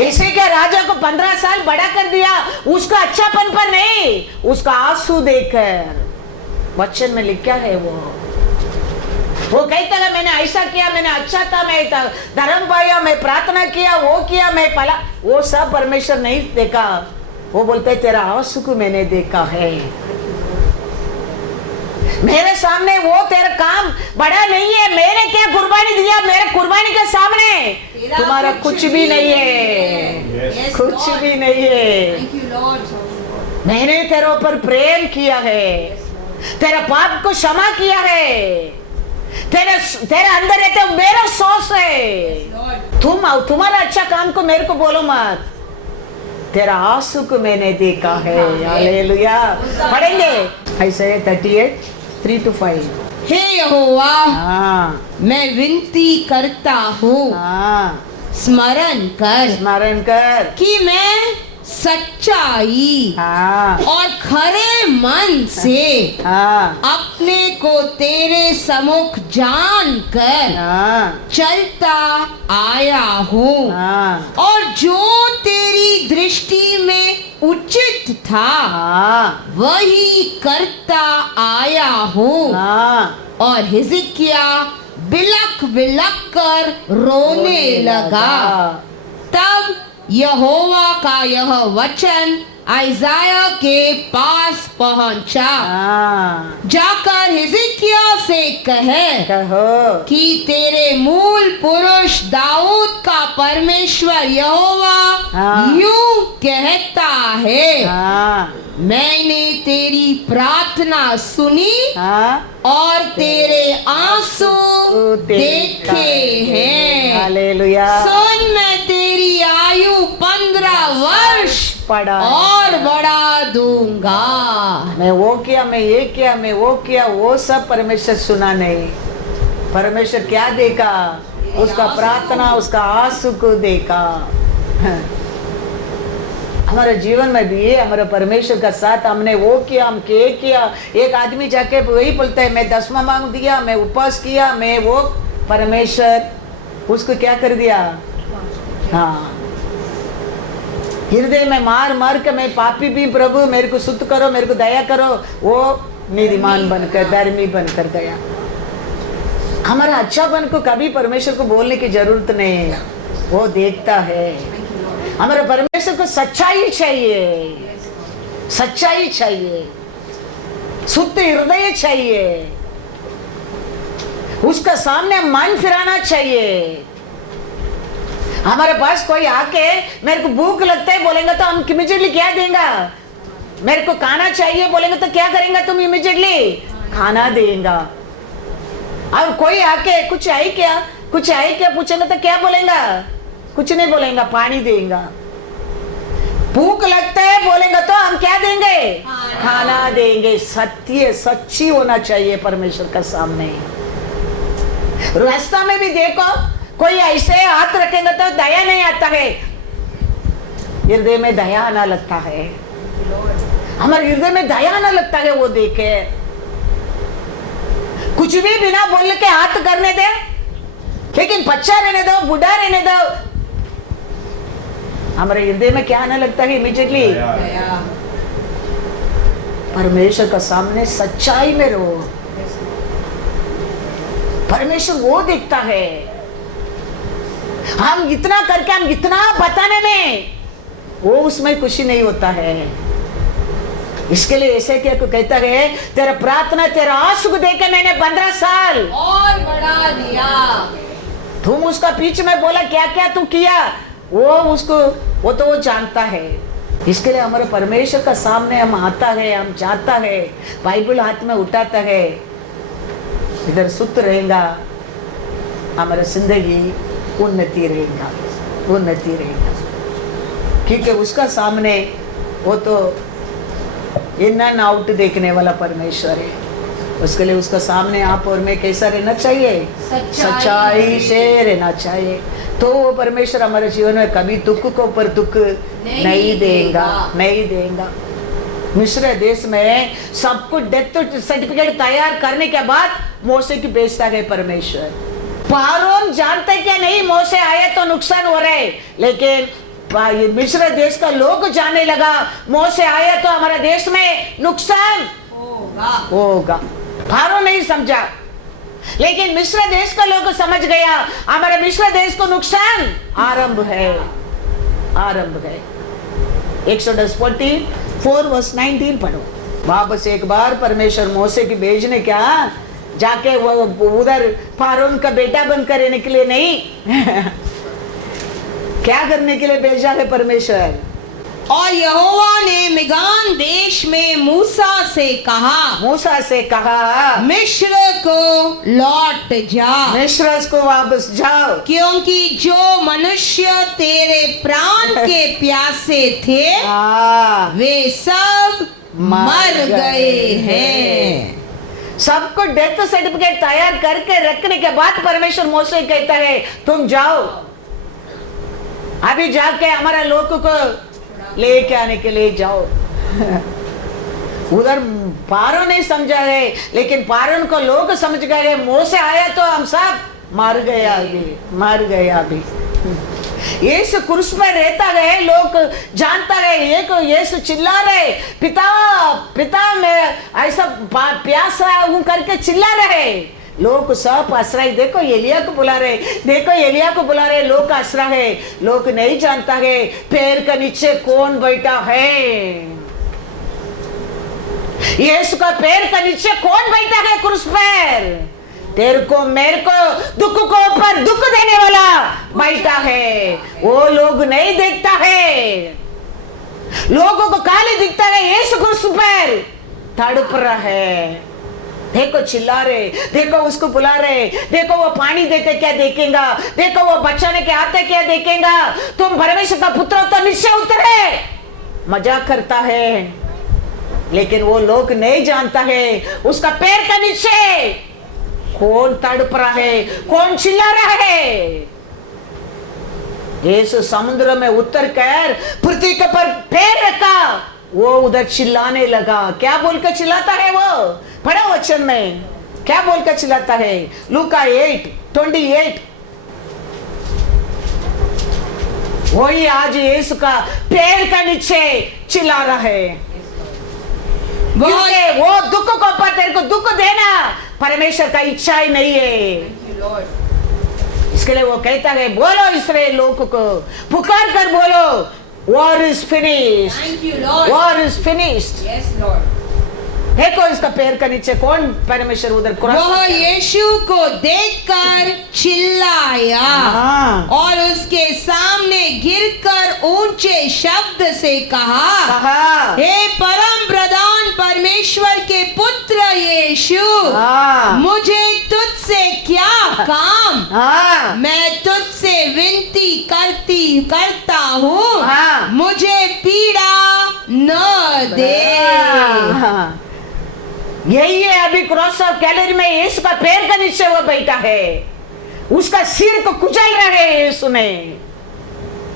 इसी के राजा को 15 साल बड़ा कर दिया, उसका अच्छापन पर नहीं, उसका आंसू देखकर। वचन में लिखा है वो कहता है मैंने ऐसा किया, मैंने अच्छा था, मैं धर्म पाया, मैं प्रार्थना किया, वो किया, मैं पला, वो सब परमेश्वर नहीं देखा। वो बोलते तेरा आंसू को मैंने देखा है, मेरे सामने वो तेरा काम बड़ा नहीं है, मैंने क्या कुर्बानी दिया, मेरे कुर्बानी के सामने तुम्हारा कुछ भी नहीं है, कुछ भी नहीं है। मैंने तेरे ऊपर प्रेम किया है, तेरा पाप को क्षमा किया है, तेरे अंदर है तो मेरा सोच है। तुम्हारा अच्छा काम को मेरे को बोलो मत, तेरा आंसू को मैंने देखा है। हालेलुया। पढ़ेंगे ऐसे 38:3-5। हे यहोवा, हाँ मैं विनती करता हूँ, हाँ, स्मरण कर कि मैं सच्चाई हाँ और खरे मन से हाँ अपने को तेरे सम्मुख जानकर हाँ चलता आया हूँ, हाँ और जो तेरी दृष्टि में उचित था हाँ वही करता आया हूँ। हाँ। और हिजकिया बिलख बिलख कर रोने लगा। तब यहोवा का यह वचन आइजाया के पास पहुंचा, हाँ जाकर हिजकिया से कहे कहो कि तेरे मूल पुरुष दाऊद का परमेश्वर यहोवा हाँ। यूं कहता है, हाँ मैंने तेरी प्रार्थना सुनी हाँ और तेरे आंसू देखे हैं। हालेलुया। सुन, मैं तेरी आयु 15 वर्ष पढ़ा और बढ़ा दूंगा। मैं वो किया, मैं ये किया, मैं वो किया, वो सब परमेश्वर सुना नहीं। परमेश्वर क्या देखा? उसका प्रार्थना, उसका आंसू को देखा। हमारे जीवन में भी हमारे परमेश्वर का साथ हमने वो किया, हम के किया। एक आदमी जाके वही बोलता है, मैं 10वां मांग दिया, मैं उपवास किया, मैं वो, परमेश्वर उसको क्या कर दिया? हाँ, हृदय में मार मार के मैं पापी भी, प्रभु मेरे को शुद्ध करो, मेरे को दया करो, वो नीतिमान बनकर, धर्मी बनकर गया। हमारा अच्छा बन को कभी परमेश्वर को बोलने की जरूरत नहीं है, वो देखता है। हमारे परमेश्वर को सच्चाई चाहिए, सच्चाई चाहिए, शुद्ध हृदय चाहिए, उसका सामने मन फिराना चाहिए। हमारे पास कोई आके मेरे को भूख लगता है बोलेंगे तो हम इमीडिएटली क्या देंगे? मेरे को खाना चाहिए बोलेंगे तो क्या करेंगे तुम? इमीडिएटली खाना देंगे। और कोई आके कुछ आई क्या, कुछ आई क्या पूछेंगे तो क्या बोलेंगे? कुछ नहीं बोलेंगे, पानी देंगे। भूख लगता है बोलेंगे तो हम क्या देंगे? खाना देंगे। सत्य, सच्ची होना चाहिए परमेश्वर का सामने। रास्ता में भी देखो, कोई ऐसे हाथ रखेंगे तो दया नहीं आता है, हृदय में दया आना लगता है। हमारे हृदय में दया आना लगता है वो देखे। कुछ भी बिना बोल के हाथ करने दे, लेकिन बच्चा रहने दो, बूढ़ा रहने दो, हमारे हृदय में क्या आना लगता है? इमीडिएटली परमेश्वर का सामने सच्चाई में रहो। परमेश्वर वो देखता है। हम इतना करके, हम इतना बताने में वो उसमें खुशी नहीं होता है। इसके लिए ऐसे क्या को कहता है, तेरा प्रार्थना, तेरा आंसू को देके मैंने 15 साल और बढ़ा दिया। तुम उसका पीछे में बोला क्या क्या तू किया, वो उसको, वो तो वो जानता है। इसके लिए हमारे परमेश्वर का सामने हम आता है, हम चाहता है, बाइबल हाथ में उठाता है, इधर शुद्ध रहेगा, हमारा जिंदगी उन्नति रहेगा, उन्नति रहेगा। क्योंकि उसका सामने वो तो इन एंड आउट देखने वाला परमेश्वर है। उसके लिए उसका सामने आप और मैं कैसा रहना चाहिए? सच्चाई से रहना चाहिए। तो वो परमेश्वर हमारे जीवन में कभी दुख को ऊपर दुख नहीं देगा, नहीं देगा। मिस्र देश में सब कुछ डेथ सर्टिफिकेट तैयार करने के बाद मोसे की भेजता है परमेश्वर। फारोन जानते क्या नहीं मोसे आया तो नुकसान हो रहा है, लेकिन मिस्र देश का लोग जानने लगा मोसे आया तो हमारा देश में नुकसान होगा। फारोन नहीं समझा, लेकिन मिस्र देश का लोग समझ गया हमारे मिस्र देश को नुकसान आरंभ है, आरंभ है। एक्सोडस 44:19 पढ़ो। वापस एक बार परमेश्वर मोसे की भेजने क्या जाके वो उधर फारोन का बेटा बनकर रहने के लिए नहीं क्या करने के लिए भेजा है परमेश्वर? और यहोवा ने मिगान देश में मूसा से कहा, मूसा से कहा मिस्र को लौट जा, मिस्र को वापस जाओ, क्योंकि जो मनुष्य तेरे प्राण के प्यासे थे वे सब मर गए हैं। सबको डेथ सर्टिफिकेट तैयार करके रखने के बाद परमेश्वर मूसा को कहता है तुम जाओ, अभी जाके हमारा लोग को लेके आने के लिए जाओ। उधर पारो नहीं समझा है, लेकिन पारों को लोग समझ गए मूसा आया तो हम सब मर गया, मर गया अभी। यीशु क्रूस में रहता गए, लोग जानता है ये को यीशु चिल्ला रहे पिता पिता मैं ऐसा प्यासा हूं करके चिल्ला रहे। लोग सब आश्रय, देखो एलिया को बुला रहे, देखो एलिया को बुला रहे, लोग आश्रय है। लोग नहीं जानता है पैर के नीचे कौन बैठा है, यीशु का पैर के नीचे कौन बैठा है क्रूस पर। तेरे को मेरे को दुख को ऊपर दुख देने वाला बैठा है, वो लोग नहीं देखता है। लोगों को खाली दिखता है यीशु क्रूस पर तड़प रहा है। देखो चिल्ला रहे, देखो उसको बुला रहे, देखो वो पानी देते क्या देखेगा, देखो वो बचाने के आते क्या देखेगा, तुम परमेश्वर का पुत्र तो निश्चय उतरे। मजाक करता है, लेकिन वो लोग नहीं जानता है उसका पैर का नीचे कौन तड़प रहा है, कौन चिल्ला रहा है। यीशु समुद्र में उतर कर पृथ्वी के पर पैर रखा, वो उधर चिल्लाने लगा। क्या बोलकर चिल्लाता है वो, पढ़ो वचन में क्या बोलकर चिल्लाता है। लूका 8:28 वही आज यीशु का पैर का नीचे चिल्ला रहा है। वो दुख को पर तेरे को दुख देना परमेश्वर का इच्छा ही नहीं है। इसके लिए वो कहता है बोलो इस्राएल लोगों को पुकार कर बोलो war is finished, war is finished। Yes, Lord। देखो इसका पैर का नीचे कौन परमेश्वर उधर वह यीशु को देखकर चिल्लाया और उसके सामने गिरकर ऊंचे शब्द से कहा, हे परम प्रधान परमेश्वर के पुत्र यीशु, मुझे तुझसे क्या काम, मैं तुझसे विनती करता हूँ, मुझे पीड़ा न दे। यही है अभी क्रॉस ऑफ कैलरी में यीशु का पैर का नीचे वो बैठा है, उसका सिर को कुचल रहे हैं यीशु ने,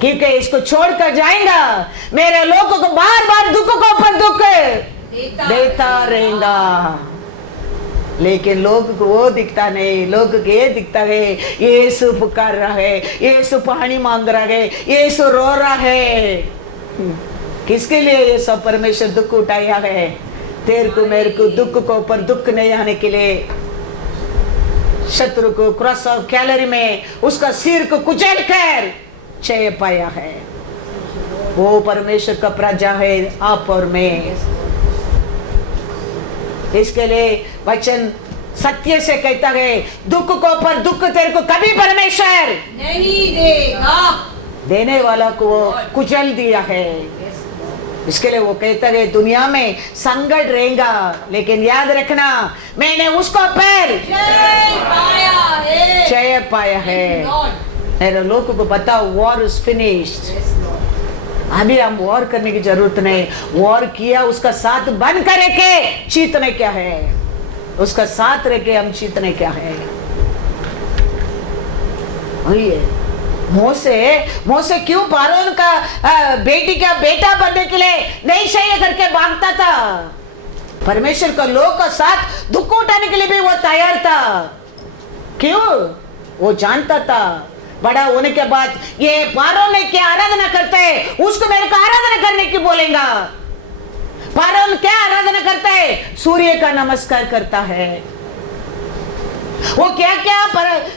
क्योंकि इसको छोड़कर जाएगा मेरे लोगों को बार बार दुख को ऊपर दुख देता रहेगा। लेकिन लोग को वो दिखता नहीं, लोग को ये दिखता है यीशु पुकार रहा है, यीशु पानी मांग रहा है, यीशु रो रहा है। किसके लिए ये सब परमेश्वर दुख उठाया है? तेरे को मेरे को दुख को ऊपर दुख नहीं आने के लिए। शत्रु को क्रॉस ऑफ कैलरी में उसका सिर को कुचल कर जय पाया है। वो परमेश्वर का प्रजा है आप और मैं। इसके लिए वचन सत्य से कहता है दुख को ऊपर दुख तेरे को कभी परमेश्वर नहीं देगा, देने वाला को वो कुचल दिया है। इसके लिए वो कहता है दुनिया में संकट रहेगा, लेकिन याद रखना मैंने उसको पर जय पाया है। मेरे लोगों को बताओ वॉर इज फिनिश्ड। अभी हम वॉर करने की जरूरत नहीं, वॉर किया उसका साथ बंद करे के जीतने क्या है, उसका साथ रह के हम जीतने क्या है। वही है मोसे क्यों फारोन का बेटी का बेटा बनने के लिए नहीं चाहिए करके भागता था। परमेश्वर का लोग का साथ दुख उठाने के लिए भी वो तैयार था। क्यों? वो जानता था बड़ा होने के बाद ये फारोन ने क्या आराधना करता है, उसको मेरे को आराधना करने की बोलेगा। फारोन क्या आराधना करता है? सूर्य का नमस्कार करता है। वो क्या क्या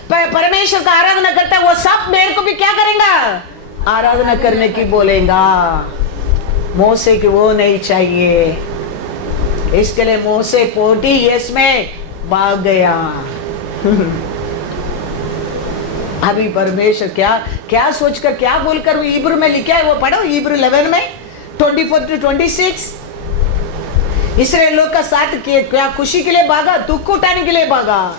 परमेश्वर का आराधना करता है, वो सब मेरे को भी क्या करेगा? आराधना करने की बोलेगा। मोसे की वो नहीं चाहिए। इसके लिए मोसे 40 इयर्स में भाग गया। अभी परमेश्वर क्या क्या सोचकर क्या बोलकर वो इब्रू में लिखा है, वो पढ़ो इब्रू 11 में 24 to 26 इसराइल लोग का साथ क्या खुशी के लिए भागा, दुख उठाने के लिए भागा।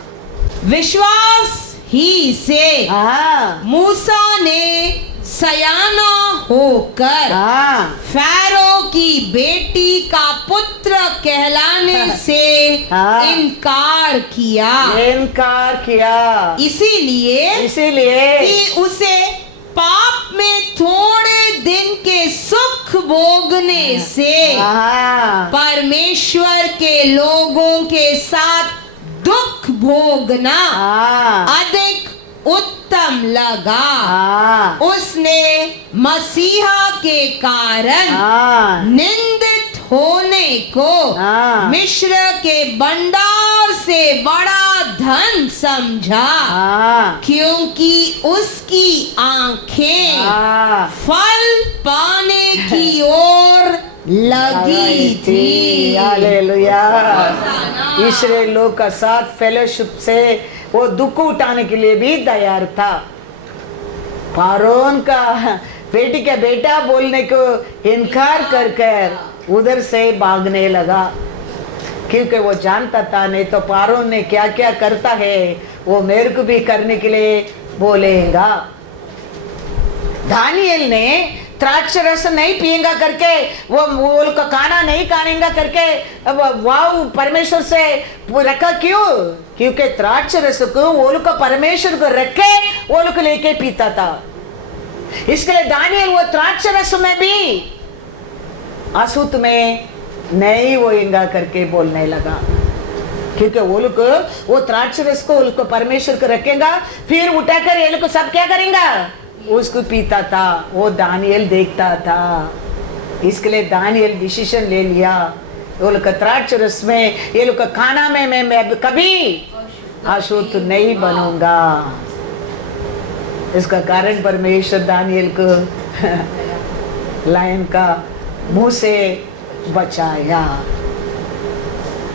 विश्वास ही से हाँ मूसा ने सयाना होकर हाँ फैरो की बेटी का पुत्र कहलाने से हाँ। इनकार किया, इसीलिए कि उसे पाप में थोड़े दिन के सुख भोगने से हाँ परमेश्वर के लोगों के साथ दुख भोगना हाँ अधिक उत्तम लगा। हाँ उसने मसीहा के कारण हाँ निंदित होने को हाँ। मिस्र के भंडार से बड़ा धन समझा, हाँ क्योंकि उसकी आंखें हाँ फल पाने की ओर लगी थी। हालेलुया। इसराइल लोग का साथ फेलोशिप से वो दुख उठाने के लिए भी तैयार था। फारोन का बेटी का बेटा बोलने को इनकार कर कर उधर से भागने लगा, क्योंकि वो जानता था नहीं तो फारोन ने क्या क्या करता है वो मेरे को भी करने के लिए बोलेगा। दानियल ने द्राक्ष रस नहीं पिएगा करके वो का खाना नहीं खानेगा करके वाव परमेश्वर से रखा, क्यों? क्योंकि द्राक्ष रस को वो लोग का परमेश्वर को रखे वो लोग लेके पीता था। इसके लिए दानियल वो द्राक्ष रस में भी अशुद्ध में नहीं होएगा करके बोलने लगा, क्योंकि वो लोग वो द्राक्ष रस को उनको परमेश्वर को रखेगा, फिर उठाकर ये लोग सब क्या करेंगे उसको पीता था। वो दानियल देखता था, इसके लिए दानियल डिसीजन ले लिया वो लोग द्राक्ष रस में ये लोग खाना में मैं कभी अशुद्ध नहीं बनूंगा। इसका कारण परमेश्वर दानियल को लायन का मुंह से बचाया।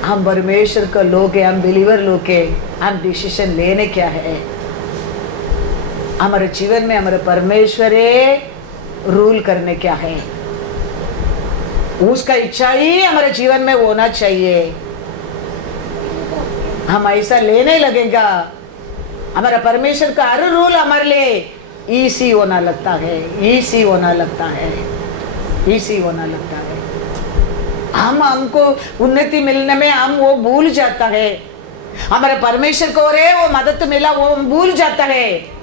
हम परमेश्वर का लोग हैं, हम बिलीवर लोग हैं, हम डिसीजन लेने क्या है हमारे जीवन में, हमारे परमेश्वर रूल करने क्या है, उसका इच्छा ही हमारे जीवन में होना चाहिए। हम ऐसा लेने लगेगा हमारा परमेश्वर का हर रूल हमारे लिए ईसी होना लगता है, ईसी होना लगता है, ईसी होना लगता है। हमको उन्नति मिलने में हम वो भूल जाता है, हमारे परमेश्वर को रे वो मदद मिला वो भूल जाता है,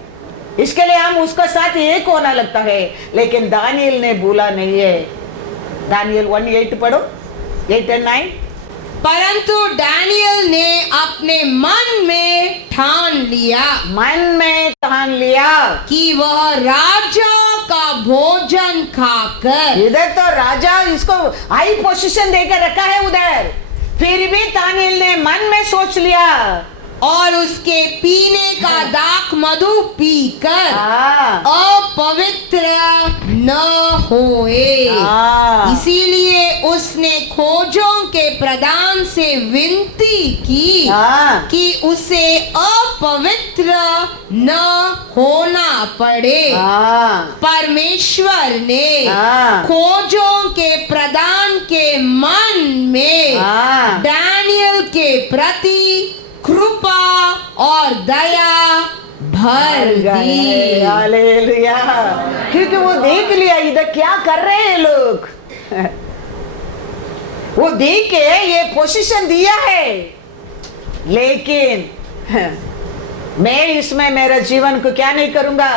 इसके लिए हम उसका साथ एक होना लगता है। लेकिन दानियल ने भूला नहीं है। दानियल 1:8 पढ़ो, 8 और 9। परंतु दानियल ने अपने मन में ठान लिया, मन में ठान लिया कि वह राजा का भोजन खाकर, इधर तो राजा इसको हाई पोजीशन देकर रखा है उधर, फिर भी दानियल ने मन में सोच लिया और उसके पीने का दाख मधु पीकर अपवित्र न होए। इसीलिए उसने खोजों के प्रधान से विनती की कि उसे अपवित्र न होना पड़े। परमेश्वर ने खोजों के प्रधान के मन में दानियल के प्रति कृपा और दया भर दी। हालेलुया। क्योंकि वो देख लिया इधर क्या कर रहे हैं लोग, वो देख के ये पोजीशन दिया है, लेकिन मैं इसमें मेरा जीवन को क्या नहीं करूंगा,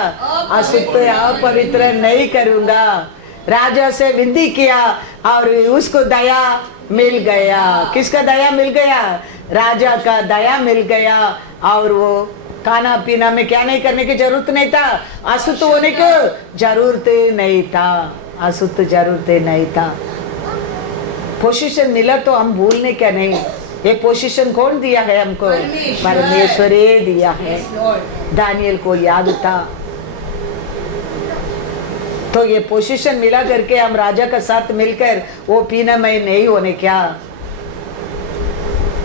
अशुद्ध अपवित्र नहीं करूंगा। राजा से विनती किया और उसको दया मिल गया। किसका दया मिल गया? राजा का दया मिल गया, और वो खाना पीना में क्या नहीं करने की जरूरत नहीं था, अशुद्ध होने की जरूरत नहीं था, अशुद्ध जरूरत नहीं था। पोजीशन मिला तो हम भूलने क्या नहीं। ये पोजीशन कौन दिया है हमको? परमेश्वर ही दिया है। दानियल को याद था, तो ये पोजीशन मिला करके हम राजा का साथ मिलकर वो पीना में नहीं होने क्या।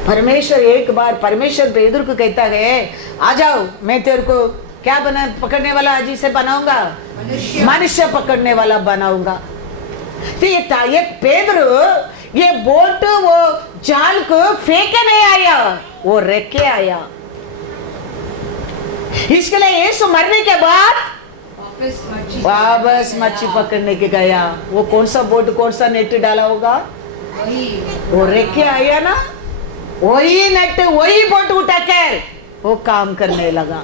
परमेश्वर एक बार परमेश्वर पेदर को कहता है, आ जाओ मैं तेरे को क्या बना पकड़ने वाला अजी से बनाऊंगा, मनुष्य पकड़ने वाला बनाऊंगा। तो ये पेदरू ये बोट वो जाल को फेंके नहीं आया, वो रेके आया। इसके लिए यीशु मरने के बाद वापस मच्छी पकड़ने के गया। वो कौन सा बोट कौन सा नेट डाला होगा, वो रेके आया ना, वही नेट वही बोट उठाकर वो काम करने लगा।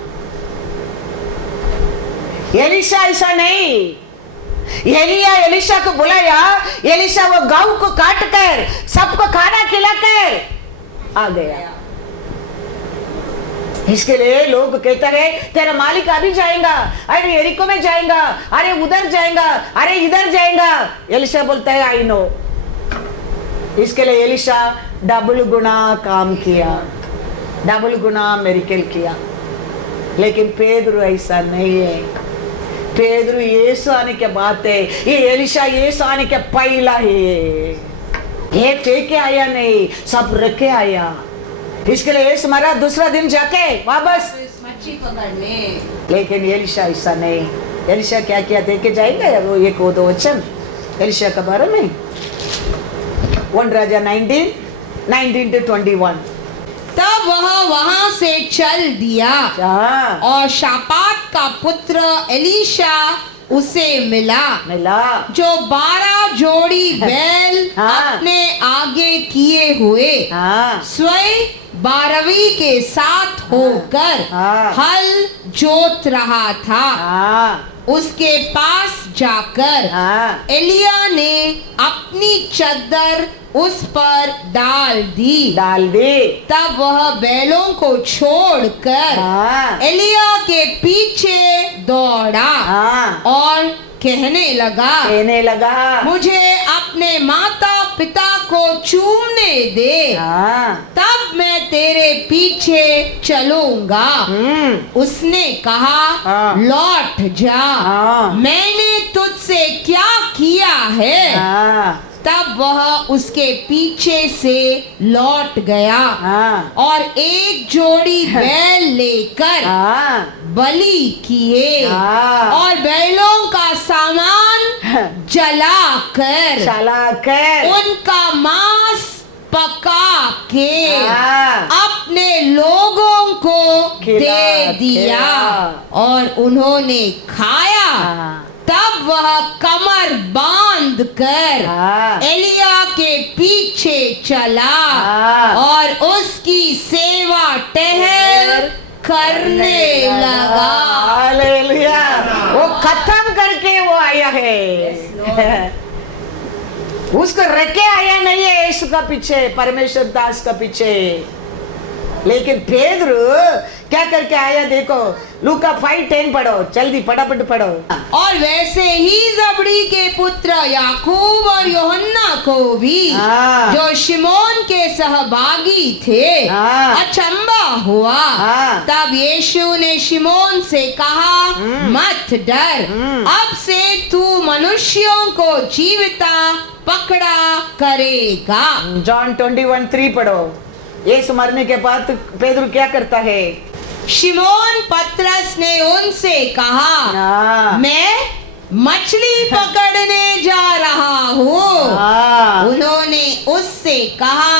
एलिशा ऐसा नहीं, एलिया एलिशा को बुलाया, एलिशा वो गांव को काट कर सबको खाना खिलाकर आ गया। इसके लिए लोग कहते हैं तेरा मालिक अभी जाएगा, अरे एरिको में जाएगा, अरे उधर जाएगा, अरे इधर जाएगा। एलिशा बोलता है आई नो। इसके लिए एलिशा डबल गुना काम किया, डबल गुना मिरेकल किया। लेकिन पेदरू ऐसा नहीं है। पेदरू यीशु आने के बाद है, ये एलिशा यीशु आने के पहला है। ये फेंके आया नहीं, सब रखे आया। इसके लिए यीशु मरा, दूसरा दिन जाके वापस मच्छी पकड़ने। लेकिन एलिशा ऐसा नहीं। एलिशा क्या किया देख के जाएंगे वो एक वो दो वचन एलिशा के बारे में। 1 राजा 19 to 21। तब वह वहां से चल दिया और शापात का पुत्र एलीशा उसे मिला जो 12 जोड़ी बैल अपने आगे किए हुए स्वयं 12वीं के साथ होकर हल जोत रहा था। उसके पास जाकर एलिया ने अपनी चद्दर उस पर डाल दी। तब वह बैलों को छोड़कर एलिया के पीछे दौड़ा और कहने लगा मुझे अपने माता पिता को चूमने दे, तब मैं तेरे पीछे चलूंगा। उसने कहा लौट जा, मैंने तुझसे क्या किया है। तब वह उसके पीछे से लौट गया और एक जोड़ी बैल लेकर बलि किए और बैलों का सामान जलाकर उनका मांस पका के अपने लोगों को दे दिया और उन्होंने खाया। तब वह कमर बांध कर एलिया के पीछे चला और उसकी सेवा टहल करने लगा। हालेलुया। वो खत्म करके वो आया है। उसको रखे आया नहीं है यीशु का पीछे, परमेश्वर दास का पीछे। लेकिन पेदरू क्या करके आया देखो, लूका 5:10 पढ़ो, जल्दी फटाफट पढ़ो। और वैसे ही जबड़ी के पुत्र याकूब और यूहन्ना को भी जो शिमोन के सहभागी थे अचंबा हुआ। तब यीशु ने शिमोन से कहा मत डर, अब से तू मनुष्यों को जीविता पकड़ा करेगा। जॉन 21:3 पढ़ो। यीशु मरने के बाद पेदरू क्या करता है? शिमोन पतरस ने उनसे कहा मैं मछली पकड़ने जा रहा हूँ। उन्होंने उससे कहा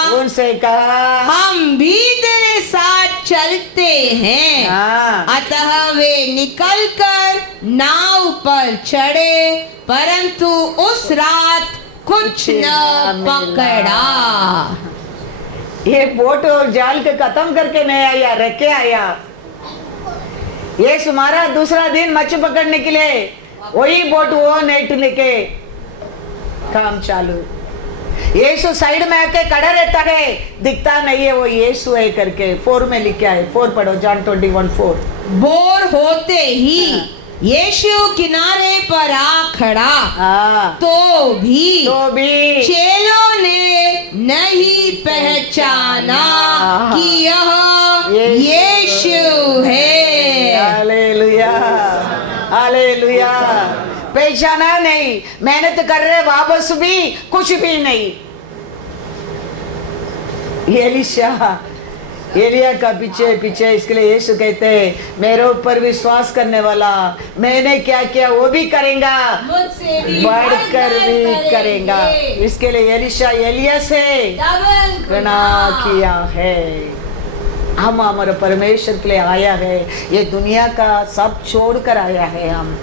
हम भी तेरे साथ चलते हैं। अतः वे निकलकर नाव पर चढ़े, परंतु उस रात कुछ न पकड़ा। ये बोट और जाल के खत्म करके नहीं आया, रख के आया। ये सुमारा दूसरा दिन मच्छी पकड़ने के लिए वही बोट वो नेट लेके काम चालू। यीशु साइड में आके खड़ा रहता है, दिखता नहीं है वो यीशु है करके 4 में लिखा है। 4 पढ़ो, जॉन 21:4। बोर होते ही यीशु किनारे पर आ खड़ा, तो भी चेलों ने नहीं पहचाना कि यह यीशु है। Hallelujah, hallelujah. पहचाना नहीं, मेहनत कर रहे वापस भी कुछ भी नहीं। एलीशा एलिया का पीछे पीछे, इसके लिए यीशु कहते हैं मेरे ऊपर विश्वास करने वाला मैंने क्या किया वो भी करेगा, मुझसे भी बढ़कर भी करेगा। इसके लिए एलिशा एलिया से गुना किया है। हम हमारे परमेश्वर के लिए आया है, ये दुनिया का सब छोड़कर आया है। हम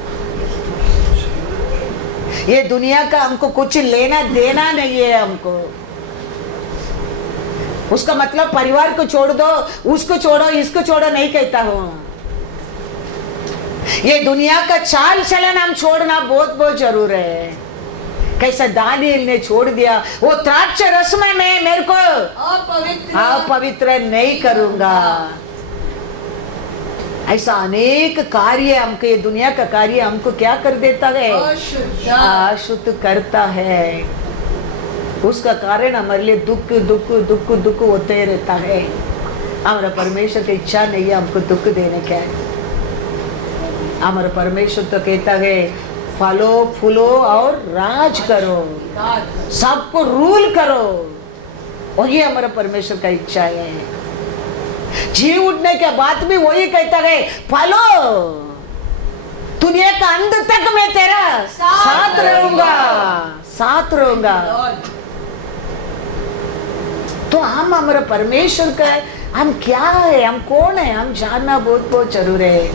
ये दुनिया का हमको कुछ लेना देना नहीं है हमको। उसका मतलब परिवार को छोड़ दो, उसको छोड़ो, इसको छोड़ो नहीं कहता हूं। ये दुनिया का चाल चलन हम छोड़ना बहुत बहुत जरूर है। कैसा दानिएल ने छोड़ दिया, वो द्राक्ष रस में मैं मेरे को अपवित्र नहीं करूंगा। ऐसा अनेक कार्य हमको, ये दुनिया का कार्य हमको क्या कर देता है, अशुद्ध करता है। उसका कारण हमारे लिए दुख दुख दुख दुख होते रहता है। हमारा परमेश्वर की इच्छा नहीं है हमको दुख देने का। हमारा परमेश्वर तो कहता है फलो फूलो और राज करो, सबको रूल करो, और ये हमारा परमेश्वर का इच्छा है। जी उठने के बाद भी वही कहता है फलो, दुनिया का अंत तक मैं तेरा साथ रहूंगा, साथ रहूंगा। तो हम हमारा परमेश्वर का हम क्या है, हम कौन है, हम जानना बहुत बहुत जरूर है।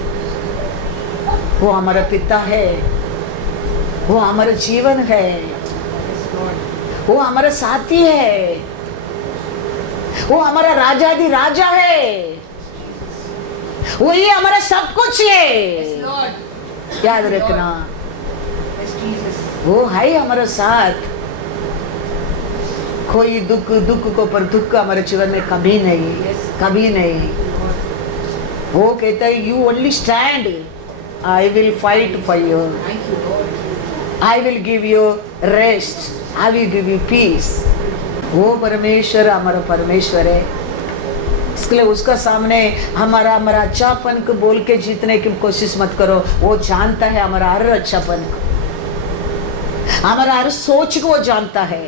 वो हमारा पिता है, वो हमारा जीवन है, वो हमारा साथी है, वो हमारा राजाधि राजा है, वही हमारा सब कुछ है। याद रखना, वो है हमारा साथ। कोई दुख दुख को पर दुख हमारे जीवन में कभी नहीं, कभी नहीं। वो कहता है you only stand, I will fight for you, I will give you rest, I will give you peace. वो परमेश्वर हमारा परमेश्वर है। इसके लिए उसका सामने हमारा अच्छापन को बोल के जीतने की कोशिश मत करो। वो जानता है हमारा हर अच्छापन को, हमारा हर सोच को वो जानता है।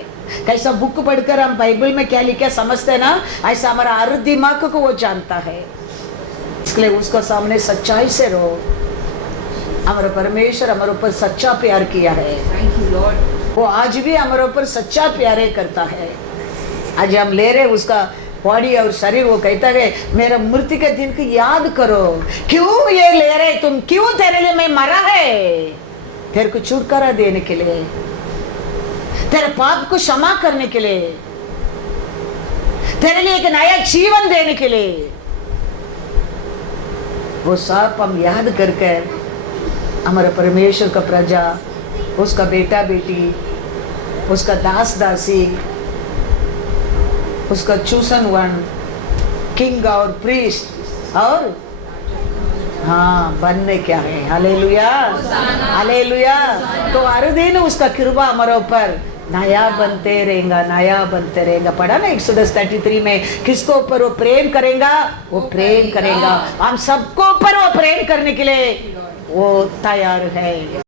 कैसा बुक पढ़कर हम बाइबल में क्या लिखा समझते हैं ना, ऐसा हमारा हर दिमाग को वो जानता है। इसलिए उसका सामने सच्चाई से रहो। हमारा परमेश्वर हमारे ऊपर सच्चा प्यार किया है। वो आज भी हमारे ऊपर सच्चा प्यार करता है। आज हम ले रहे उसका बॉडी और शरीर, वो कहता है मेरा मृत्यु के दिन की याद करो। क्यों ये ले रहे तुम, क्यों तेरे लिए मैं मरा है, तेरे को छुटकारा देने के लिए, तेरे पाप को क्षमा करने के लिए, तेरे लिए एक नया जीवन देने के लिए। वो सब हम याद करके हमारे परमेश्वर का प्रजा, उसका बेटा बेटी, उसका दास दासी, उसका चूसन वन, किंग और प्रीस्ट, और हाँ बनने क्या है। Hallelujah, hallelujah. तो हर दिन उसका कृपा हमारे ऊपर नया बनते रहेगा, नया बनते रहेगा। पढ़ा ना एक्सोडस 33 में, किसको ऊपर वो प्रेम करेगा, वो प्रेम करेगा। हम सबको ऊपर वो प्रेम करने के लिए वो तैयार है।